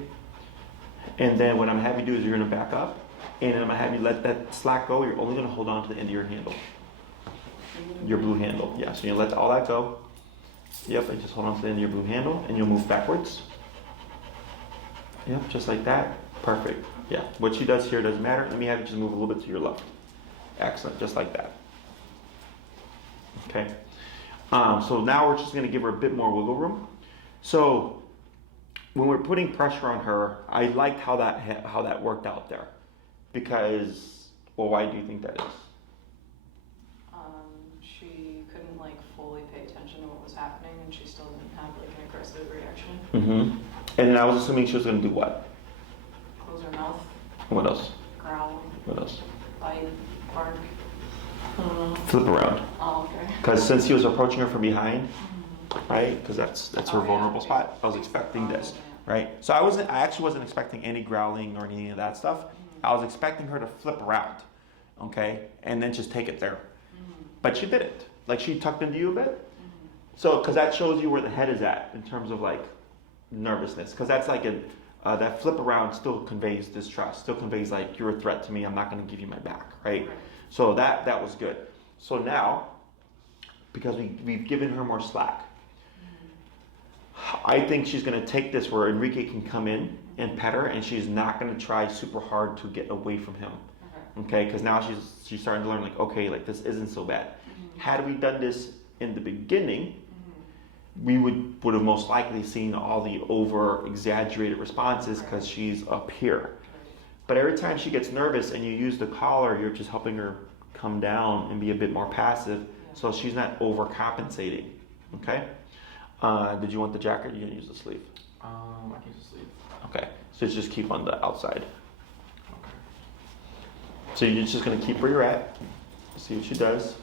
And then what I'm having you do is you're going to back up. And I'm going to have you let that slack go. You're only going to hold on to the end of your handle. Your blue handle. Yeah, so you let all that go. Yep, and just hold on to the end of your blue handle. And you'll move backwards. Yep, just like that. Perfect. Yeah, what she does here doesn't matter. Let me have you just move a little bit to your left. Excellent, just like that. Okay. So now we're just going to give her a bit more wiggle room. So when we're putting pressure on her, I liked how that worked out there. Because, well, why do you think that is? She couldn't like fully pay attention to what was happening, and she still didn't have like an aggressive reaction. Mm-hmm. And then I was assuming she was going to do what? Close her mouth. What else? Growl. What else? Bite. Bark. Flip around. Oh, okay. Because since he was approaching her from behind, right? Because that's her Oh, vulnerable yeah. spot. I was expecting this, right? So I actually wasn't expecting any growling or any of that stuff. I was expecting her to flip around, okay, and then just take it there. But she didn't. Like she tucked into you a bit. So because that shows you where the head is at in terms of like nervousness. Because that's like that flip around still conveys distrust. Still conveys like you're a threat to me. I'm not going to give you my back, right? So that was good. So now, because we've given her more slack, I think she's going to take this where Enrique can come in and pet her, and she's not going to try super hard to get away from him. Okay, because now she's starting to learn like, okay, like this isn't so bad. Had we done this in the beginning, we would have most likely seen all the over exaggerated responses because she's up here. But every time she gets nervous and you use the collar, you're just helping her come down and be a bit more passive, so she's not overcompensating. Okay. Did you want the jacket? Or you gonna use the sleeve? I can just leave. Okay. So just keep on the outside. Okay. So you're just gonna keep where you're at. See what she does.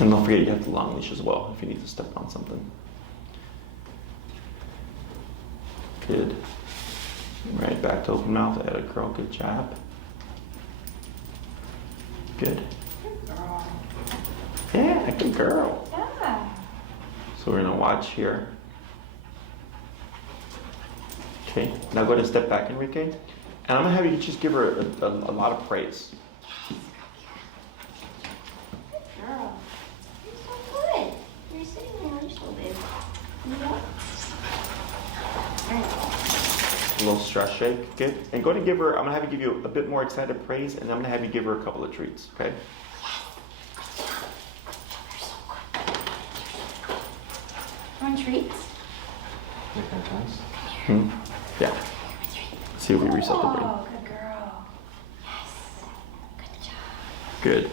And don't forget you have the long leash as well if you need to step on something. Good. Right, back to open mouth. Atta girl, good job. Good. Good girl. Yeah, good girl. Yeah. So we're gonna watch here. Okay, now go ahead and step back, Enrique. And I'm gonna have you just give her a lot of praise. Girl. You're so good. You're sitting there, you're so big. Yeah. A little stress shake, good. And go ahead and give her, I'm gonna have you give you a bit more excited praise, and I'm gonna have you give her a couple of treats, okay? Want treats? Make that nice. Yeah. See if we reset the brain. Oh, good girl. Yes. Good job. Good.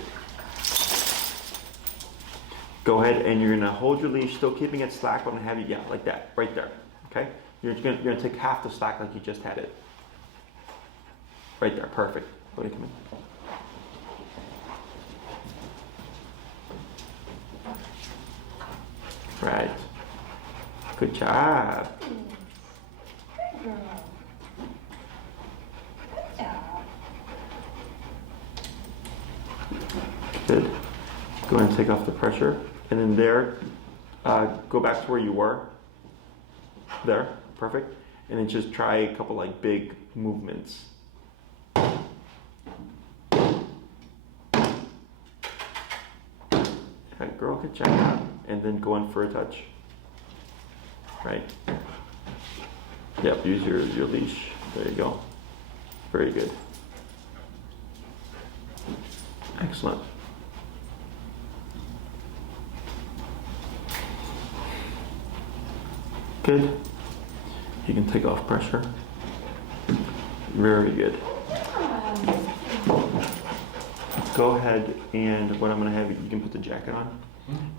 Go ahead and you're gonna hold your leash, still keeping it slack, but I'm gonna have you, yeah, like that, right there, okay? You're gonna take half the slack like you just had it. Right there, perfect. Go ahead, come in. Right. Good job. Good girl. Good job. Good. Go ahead and take off the pressure. And then there, go back to where you were. There, perfect. And then just try a couple like big movements. Good girl, good job. And then go in for a touch. Right. Yep, use your leash. There you go. Very good. Excellent. Good. You can take off pressure. Very good. Go ahead, and what I'm going to have you can put the jacket on.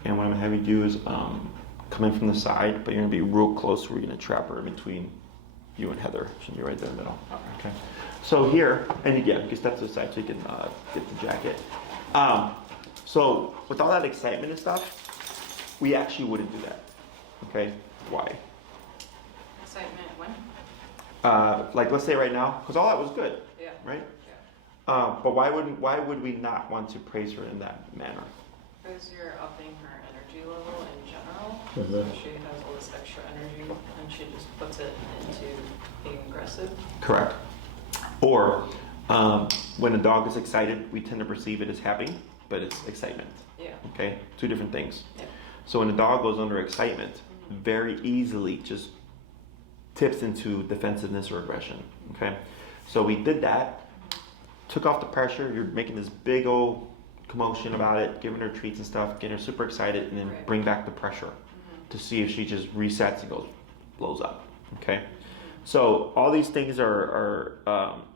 And what I'm going to have you do is come in from the side, but you're going to be real close where you're going to trap her in between you and Heather. She'll be right there in the middle. Okay. So here, and again, you can step to the side so you can get the jacket. So with all that excitement and stuff, we actually wouldn't do that. Okay? Why? Excitement when? Like let's say right now, because all that was good, Yeah. right? Yeah. But why would we not want to praise her in that manner? Because you're upping her energy level in general. Mhm. So she has all this extra energy and she just puts it into being aggressive. Correct. Or when a dog is excited, we tend to perceive it as happy, but it's excitement. Yeah. Okay, two different things. Yeah. So when a dog goes under excitement, very easily just tips into defensiveness or aggression. Okay, so we did that, took off the pressure. You're making this big old commotion about it, giving her treats and stuff, getting her super excited, and then Right. bring back the pressure to see if she just resets and blows up. Okay, so all these things are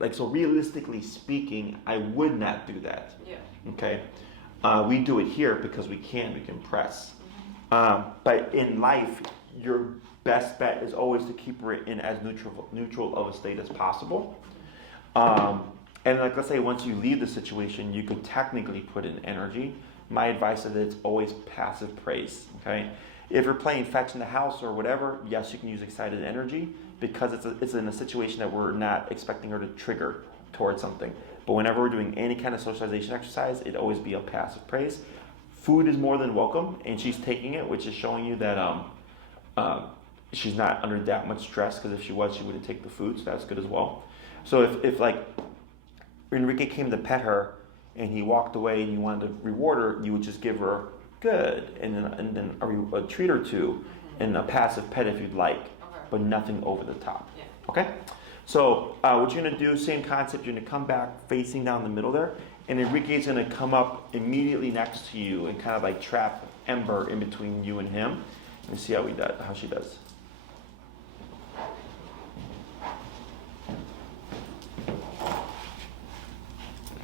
like, so realistically speaking, I would not do that. Yeah. Okay, we do it here because we can press. But in life, your best bet is always to keep her in as neutral of a state as possible. And like, let's say once you leave the situation, you could technically put in energy. My advice is that it's always passive praise. Okay, if you're playing fetch in the house or whatever, yes, you can use excited energy because it's in a situation that we're not expecting her to trigger towards something. But whenever we're doing any kind of socialization exercise, it'd always be a passive praise. Food is more than welcome, and she's taking it, which is showing you that she's not under that much stress, because if she was, she wouldn't take the food, so that's good as well. So if like Enrique came to pet her and he walked away and you wanted to reward her, you would just give her good and then a treat or two and a passive pet if you'd like, but nothing over the top. Yeah. Okay? So what you're going to do, same concept, you're going to come back facing down the middle there, and Enrique's going to come up immediately next to you and kind of like trap Ember in between you and him. And see how she does.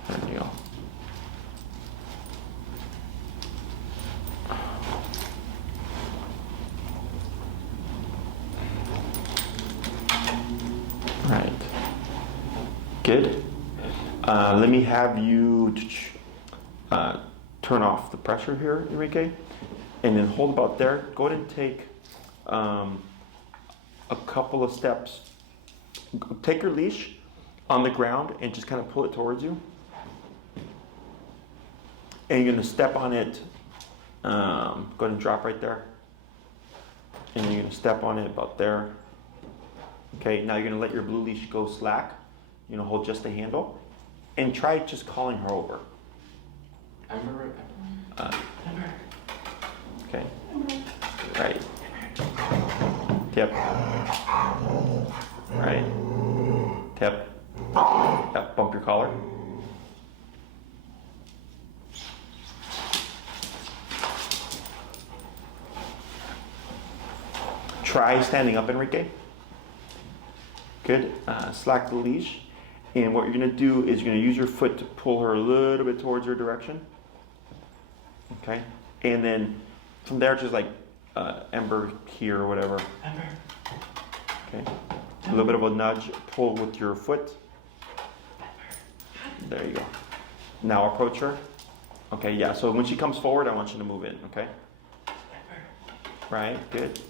There you go. Right. Good. Let me have you turn off the pressure here, Enrique, and then hold about there. Go ahead and take a couple of steps. Take your leash on the ground and just kind of pull it towards you. And you're going to step on it. Go ahead and drop right there. And you're going to step on it about there. Okay, now you're going to let your blue leash go slack. You're going to hold just the handle. And try just calling her over. Ember. Okay. Right. Tip. Right. Tip. Yep. Bump your collar. Try standing up, Enrique. Good. Slack the leash. And what you're going to do is you're going to use your foot to pull her a little bit towards your direction. Okay. And then from there, just like Ember here or whatever. Ember. Okay. A little bit of a nudge, pull with your foot. There you go. Now approach her. Okay, yeah, so when she comes forward, I want you to move in, okay? Right, good.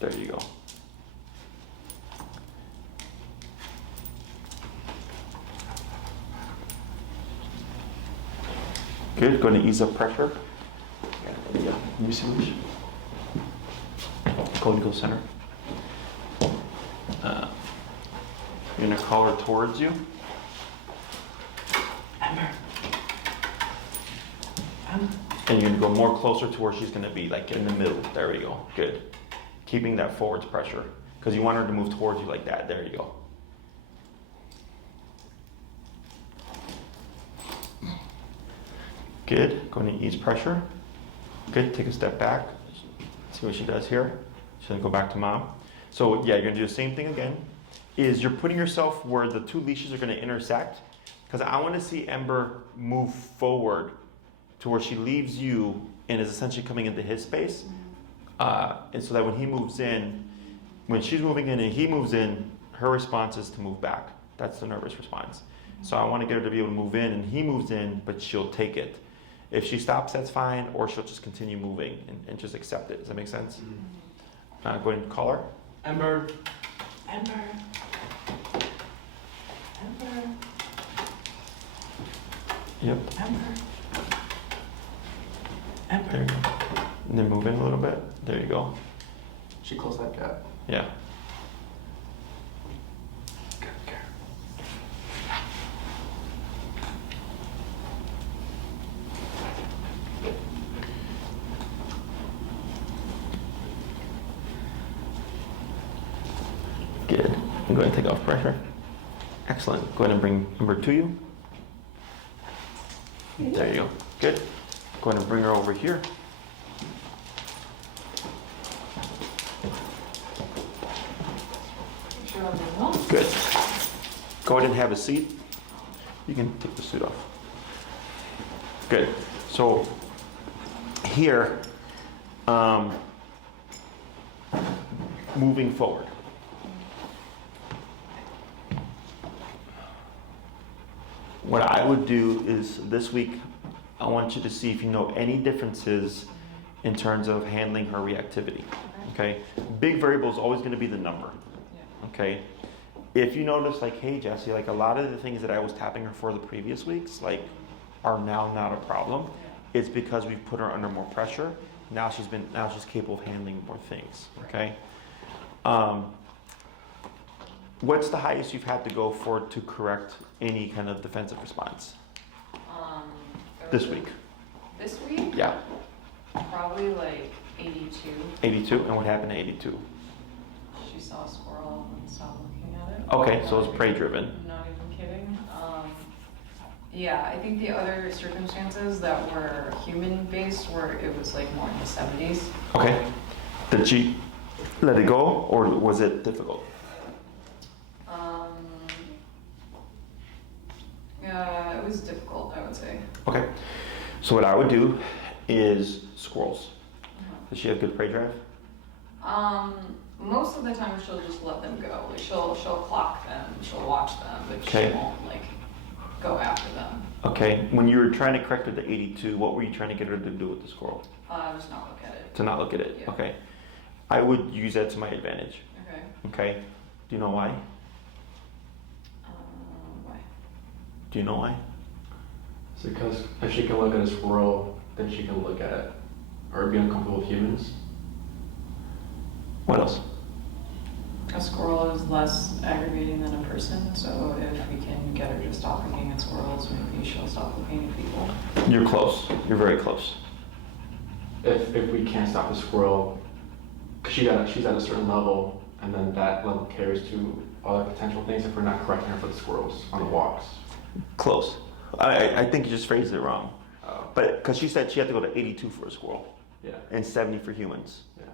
There you go. Good, going to ease up pressure. Yeah, let me see which. Go and go center. You're going to call her towards you. Ember. And you're going to go more closer to where she's going to be, like in the middle. There we go. Good. Keeping that forwards pressure. Because you want her to move towards you like that. There you go. Good. Going to ease pressure. Good. Take a step back. See what she does here. She's going to go back to mom. So yeah, you're going to do the same thing again. Is you're putting yourself where the two leashes are going to intersect. Because I want to see Ember move forward to where she leaves you and is essentially coming into his space. And so that when he moves in, when she's moving in and he moves in, her response is to move back. That's the nervous response. So I want to get her to be able to move in and he moves in, but she'll take it. If she stops, that's fine, or she'll just continue moving and just accept it. Does that make sense? Go ahead and call her. Ember. Ember. Ember. Yep. Ember. There you Ember. go. And then move in a little bit. There you go. She closed that gap. Yeah. Good girl. Good. And go ahead and take off pressure. Excellent. Go ahead and bring Ember to you. There you go. Good. Go ahead and bring her over here. Good. Go ahead and have a seat. You can take the suit off. Good. So here, moving forward. What I would do is this week, I want you to see if you know any differences in terms of handling her reactivity. Okay? Big variable is always going to be the number. Okay? If you notice, like, hey Jesse, like a lot of the things that I was tapping her for the previous weeks, like, are now not a problem. It's because we've put her under more pressure. Now she's capable of handling more things. Okay? What's the highest you've had to go for to correct any kind of defensive response this week? This week? Yeah. Probably like 82. 82? And what happened to 82? She saw a squirrel and stopped looking at it. Okay, so it's prey driven. I'm not even kidding. Yeah, I think the other circumstances that were human-based were, it was like more in the 70s. Okay. Did she let it go or was it difficult? Yeah, it was difficult, I would say. Okay. So what I would do is squirrels. Does she have good prey drive? Most of the time she'll just let them go. Like she'll clock them, she'll watch them, but Okay. she won't like go after them. Okay. When you were trying to correct her to 82, what were you trying to get her to do with the squirrel? Just not look at it. To not look at it. Yeah. Okay. I would use that to my advantage. Okay. Okay. Do you know why? Why? Do you know why? It's because if she can look at a squirrel, then she can look at or be uncomfortable with humans. What else? A squirrel is less aggravating than a person, so if we can get her to stop looking at squirrels, maybe she'll stop looking at people. You're close. You're very close. If we can't stop the squirrel, because she's at a certain level, and then that level carries to other potential things if we're not correcting her for the squirrels on the walks. Close. I think you just phrased it wrong. But because she said she had to go to 82 for a squirrel Yeah. and 70 for humans. Yeah.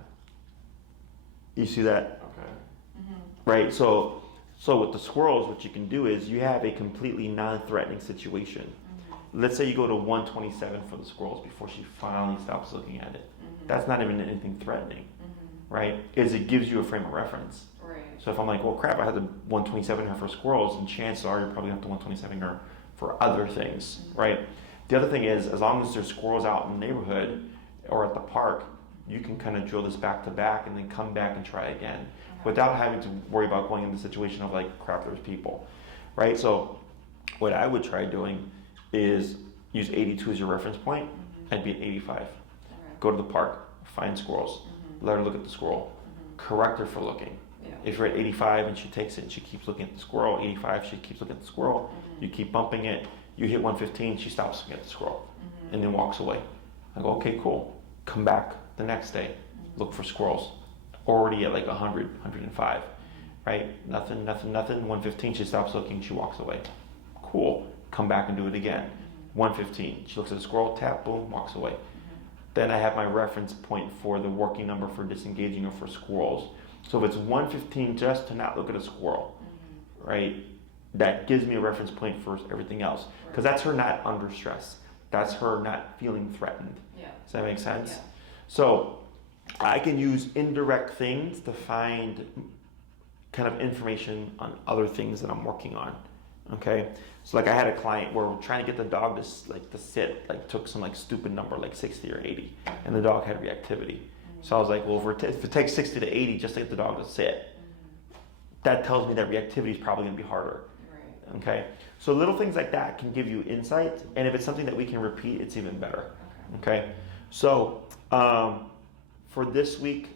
You see that? Okay. Right? So with the squirrels, what you can do is you have a completely non-threatening situation. Let's say you go to 127 for the squirrels before she finally stops looking at it. That's not even anything threatening, right? Is it gives you a frame of reference. Right. So if I'm like, well, crap, I had the 127 her for squirrels, and chances are you're probably going to have to 127 her for other things, right? The other thing is, as long as there's squirrels out in the neighborhood or at the park, you can kind of drill this back to back and then come back and try again without having to worry about going in the situation of like, crap, there's people, right? So what I would try doing is use 82 as your reference point. I'd be at 85. Go to the park, find squirrels, let her look at the squirrel, correct her for looking. If you're at 85 and she takes it and she keeps looking at the squirrel, 85, she keeps looking at the squirrel, you keep bumping it, you hit 115, she stops looking at the squirrel and then walks away. I go, okay, cool. Come back the next day, look for squirrels. Already at like 100, 105, right? Nothing, 115, she stops looking, she walks away. Cool. Come back and do it again. 115, she looks at the squirrel, tap, boom, walks away. Then I have my reference point for the working number for disengaging or for squirrels. So if it's 115 just to not look at a squirrel, right, that gives me a reference point for everything else. Because that's her not under stress. That's her not feeling threatened. Does that make sense? Yeah. So I can use indirect things to find kind of information on other things that I'm working on. Okay, so like I had a client where we're trying to get the dog to sit, like took some like stupid number like 60 or 80, and the dog had reactivity. So I was like, well, if it takes 60 to 80 just to get the dog to sit, that tells me that reactivity is probably going to be harder. Right. Okay, so little things like that can give you insight, and if it's something that we can repeat, it's even better. Okay, so for this week,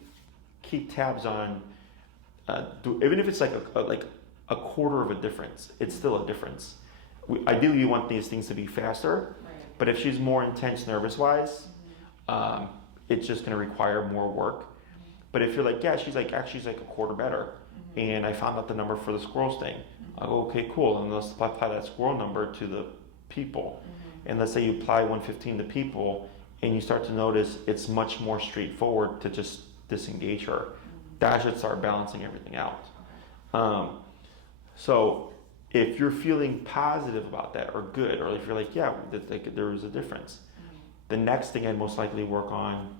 keep tabs on, even if it's like a quarter of a difference, it's still a difference. Ideally, you want these things to be faster, but if she's more intense nervous-wise, it's just going to require more work. But if you're like, yeah, she's like a quarter better, and I found out the number for the squirrels thing, I'll go, okay, cool, and let's apply that squirrel number to the people. And let's say you apply 115 to people, and you start to notice it's much more straightforward to just disengage her. That should start balancing everything out. So if you're feeling positive about that or good, or if you're like, yeah, there is a difference, the next thing I'd most likely work on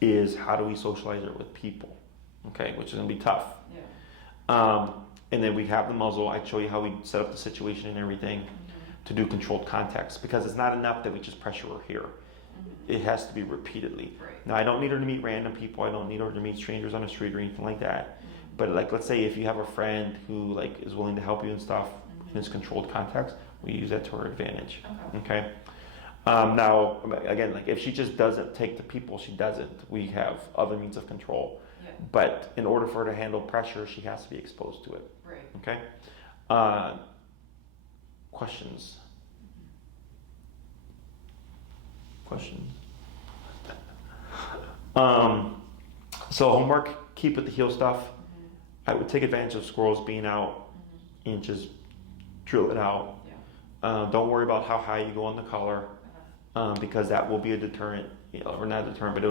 is how do we socialize her with people, okay, which is going to be tough. And then we have the muzzle. I'd show you how we set up the situation and everything to do controlled context, because it's not enough that we just pressure her here. It has to be repeatedly. Now, I don't need her to meet random people. I don't need her to meet strangers on the street or anything like that. But like, let's say if you have a friend who like is willing to help you and stuff in this controlled context, we use that to her advantage. Okay. Now, again, like if she just doesn't take the people, she doesn't. We have other means of control. But in order for her to handle pressure, she has to be exposed to it. Okay. Questions? Questions? So homework, keep with the heel stuff. I would take advantage of squirrels being out and just drill it out. Don't worry about how high you go on the collar, because that will be a deterrent, or not a deterrent, but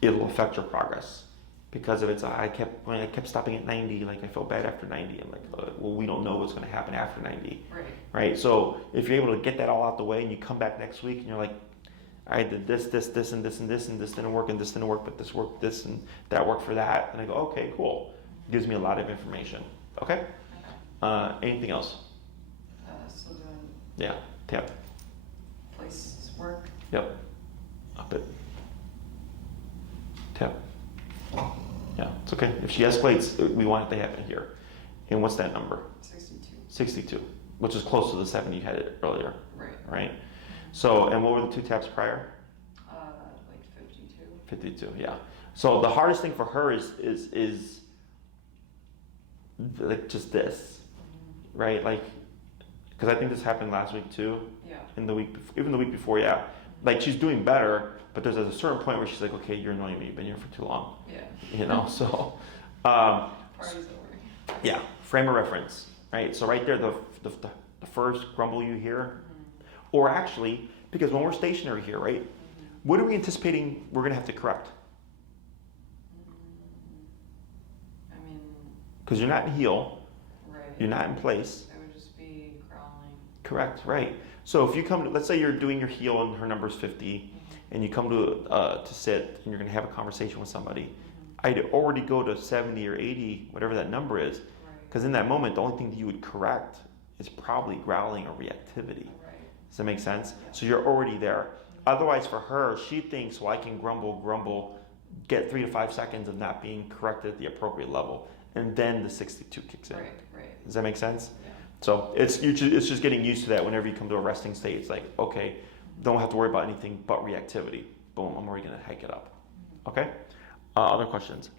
it'll affect your progress. Because if it's I kept stopping at 90, like I felt bad after 90. I'm like, well, we don't know what's going to happen after 90, right? So if you're able to get that all out the way, and you come back next week and you're like, I did this, and this, and this didn't work, and this didn't work, but this worked, this and that worked for that, and I go, okay, cool. Gives me a lot of information. Okay. Anything else? So doing Yeah. Tap. place work. Yep. Up it. Tap. Yeah, it's okay. If she escalates, we want it to happen here. And what's that number? 62. 62, which is close to the 70 you had it earlier. Right. So, and what were the two taps prior? Like 52. 52, yeah. So the hardest thing for her is like just this, right? Like, because I think this happened last week too. In the week, even the week before, yeah. Like she's doing better, but there's a certain point where she's like, okay, you're annoying me. You've been here for too long. So. Party's over. Yeah, frame of reference, right? So right there, the first grumble you hear, or actually, because when we're stationary here, right, what are we anticipating we're going to have to correct? I mean, because you're not in heel, you're not in place. It would just be crawling. Correct, right. So if you come to, let's say you're doing your heel and her number's 50, and you come to sit and you're going to have a conversation with somebody, I'd already go to 70 or 80, whatever that number is. Right. Because in that moment, the only thing that you would correct is probably growling or reactivity. Right. Does that make sense? So you're already there. Otherwise, for her, she thinks, well, I can grumble, get 3 to 5 seconds of not being corrected at the appropriate level, and then the 62 kicks in. Right. Right. Does that make sense? Yeah. So it's just getting used to that. Whenever you come to a resting state, it's like, okay, don't have to worry about anything but reactivity. Boom, I'm already gonna hike it up. Okay. Other questions?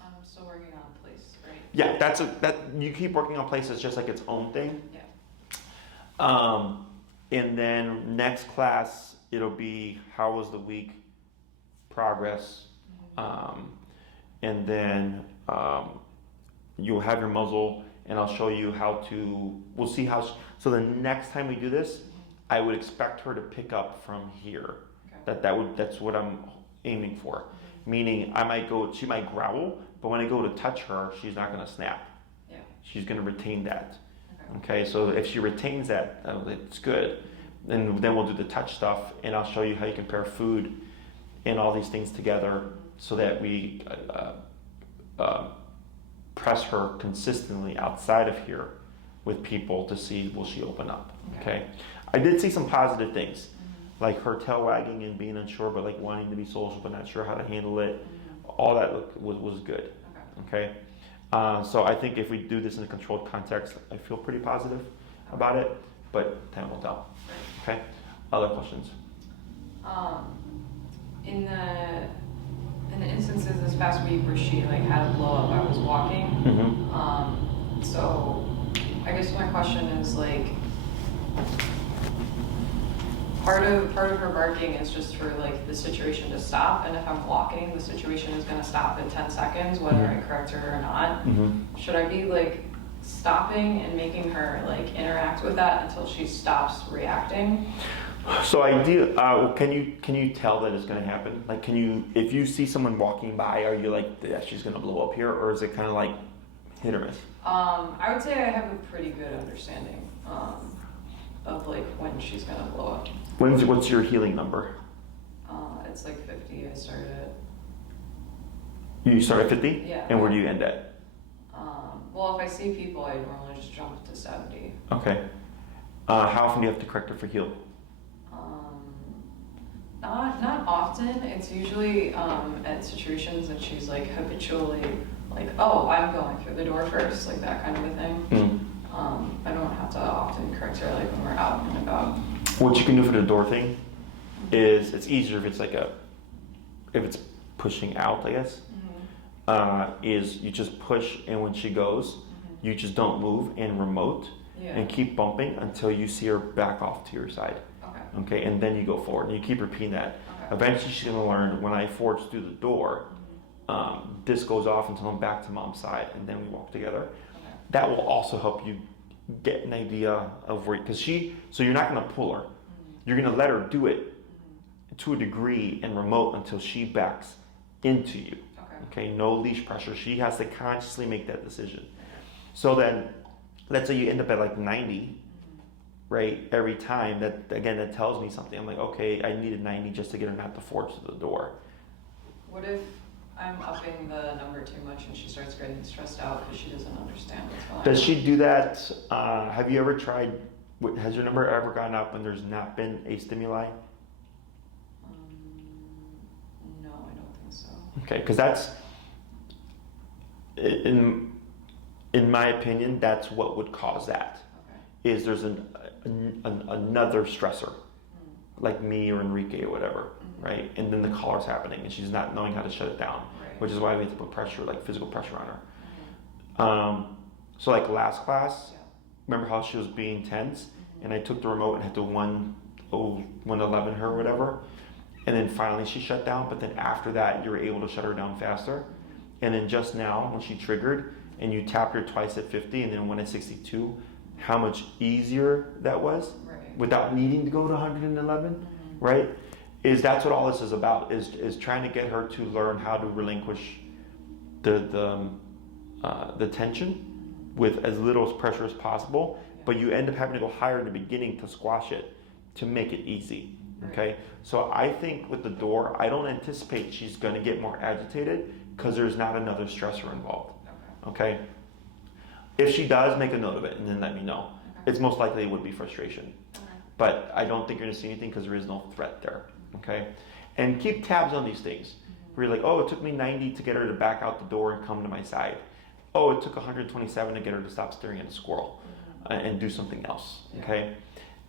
I'm still working on place, right? Yeah, that you keep working on place as just like its own thing. Yeah. And then next class it'll be how was the week, progress, and then you'll have your muzzle, and I'll show you how to. We'll see how. So the next time we do this, I would expect her to pick up from here. Okay. That's what I'm aiming for. Meaning she might growl, but when I go to touch her, she's not gonna snap. Yeah. She's gonna retain that. Okay. Okay, so if she retains that, it's good. And then we'll do the touch stuff, and I'll show you how you can pair food and all these things together so that we press her consistently outside of here with people to see will she open up. Okay. I did see some positive things, like her tail wagging and being unsure, but like wanting to be social but not sure how to handle it. All that was good. Okay. So I think if we do this in a controlled context, I feel pretty positive about it, but time will tell. Okay. Other questions? In the instances this past week where she like had a blow up, I was walking. So I guess my question is like, part of her barking is just for like the situation to stop, and if I'm walking, the situation is gonna stop in 10 seconds, whether I correct her or not. Should I be like stopping and making her like interact with that until she stops reacting? So can you tell that it's going to happen? Like, if you see someone walking by, are you like, yeah, she's going to blow up here, or is it kind of like hit or miss? I would say I have a pretty good understanding of like when she's going to blow up. What's your healing number? It's like 50. I started at. You start at 50? Yeah. And where do you end at? Well, if I see people, I normally just jump to 70. Okay. How often do you have to correct her for heal? Not often. It's usually at situations that she's like habitually like, oh, I'm going through the door first, like that kind of a thing. I don't have to often correct her like when we're out and about. What you can do for the door thing is it's easier if it's if it's pushing out, I guess. Is you just push, and when she goes, you just don't move and remote and keep bumping until you see her back off to your side. Okay, and then you go forward and you keep repeating that. Eventually she's gonna learn when I force through the door, this goes off until I'm back to mom's side, and then we walk together. That will also help you get an idea of where, so you're not gonna pull her. You're gonna let her do it to a degree and remote until she backs into you. Okay, no leash pressure. She has to consciously make that decision. So then, let's say you end up at like 90, right? Every time, that tells me something. I'm like, okay, I needed 90 just to get her not to force to the door. What if I'm upping the number too much and she starts getting stressed out because she doesn't understand what's going on? Does she do that? Have you ever tried, has your number ever gone up when there's not been a stimuli? No, I don't think so. Okay, because that's, in my opinion, that's what would cause that. Is there's another stressor, like me or Enrique or whatever, right? And then the collar's happening, and she's not knowing how to shut it down, which is why we have to put pressure, like physical pressure on her. So like last class, remember how she was being tense, and I took the remote and had to 111 her or whatever, and then finally she shut down. But then after that, you were able to shut her down faster. And then just now, when she triggered, and you tapped her twice at 50 and then one at 62, how much easier that was without needing to go to 111, right? That's what all this is about, is trying to get her to learn how to relinquish the tension with as little pressure as possible, but you end up having to go higher in the beginning to squash it, to make it easy, okay? So I think with the door, I don't anticipate she's gonna get more agitated, because there's not another stressor involved. Okay. Okay? If she does, make a note of it and then let me know. Okay. It's most likely it would be frustration. Okay. But I don't think you're gonna see anything because there is no threat there. Okay? And keep tabs on these things. Where you're like, oh, it took me 90 to get her to back out the door and come to my side. Oh, it took 127 to get her to stop staring at a squirrel and do something else. Okay?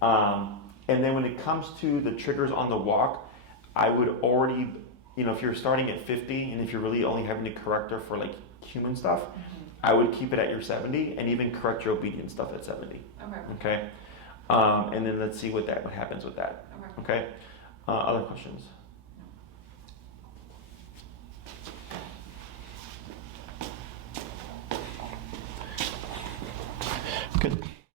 And then when it comes to the triggers on the walk, I would already, if you're starting at 50 and if you're really only having to correct her for like human stuff, I would keep it at your 70 and even correct your obedience stuff at 70. Okay. Okay? And then let's see what happens with that. Okay. Okay? Other questions? Good.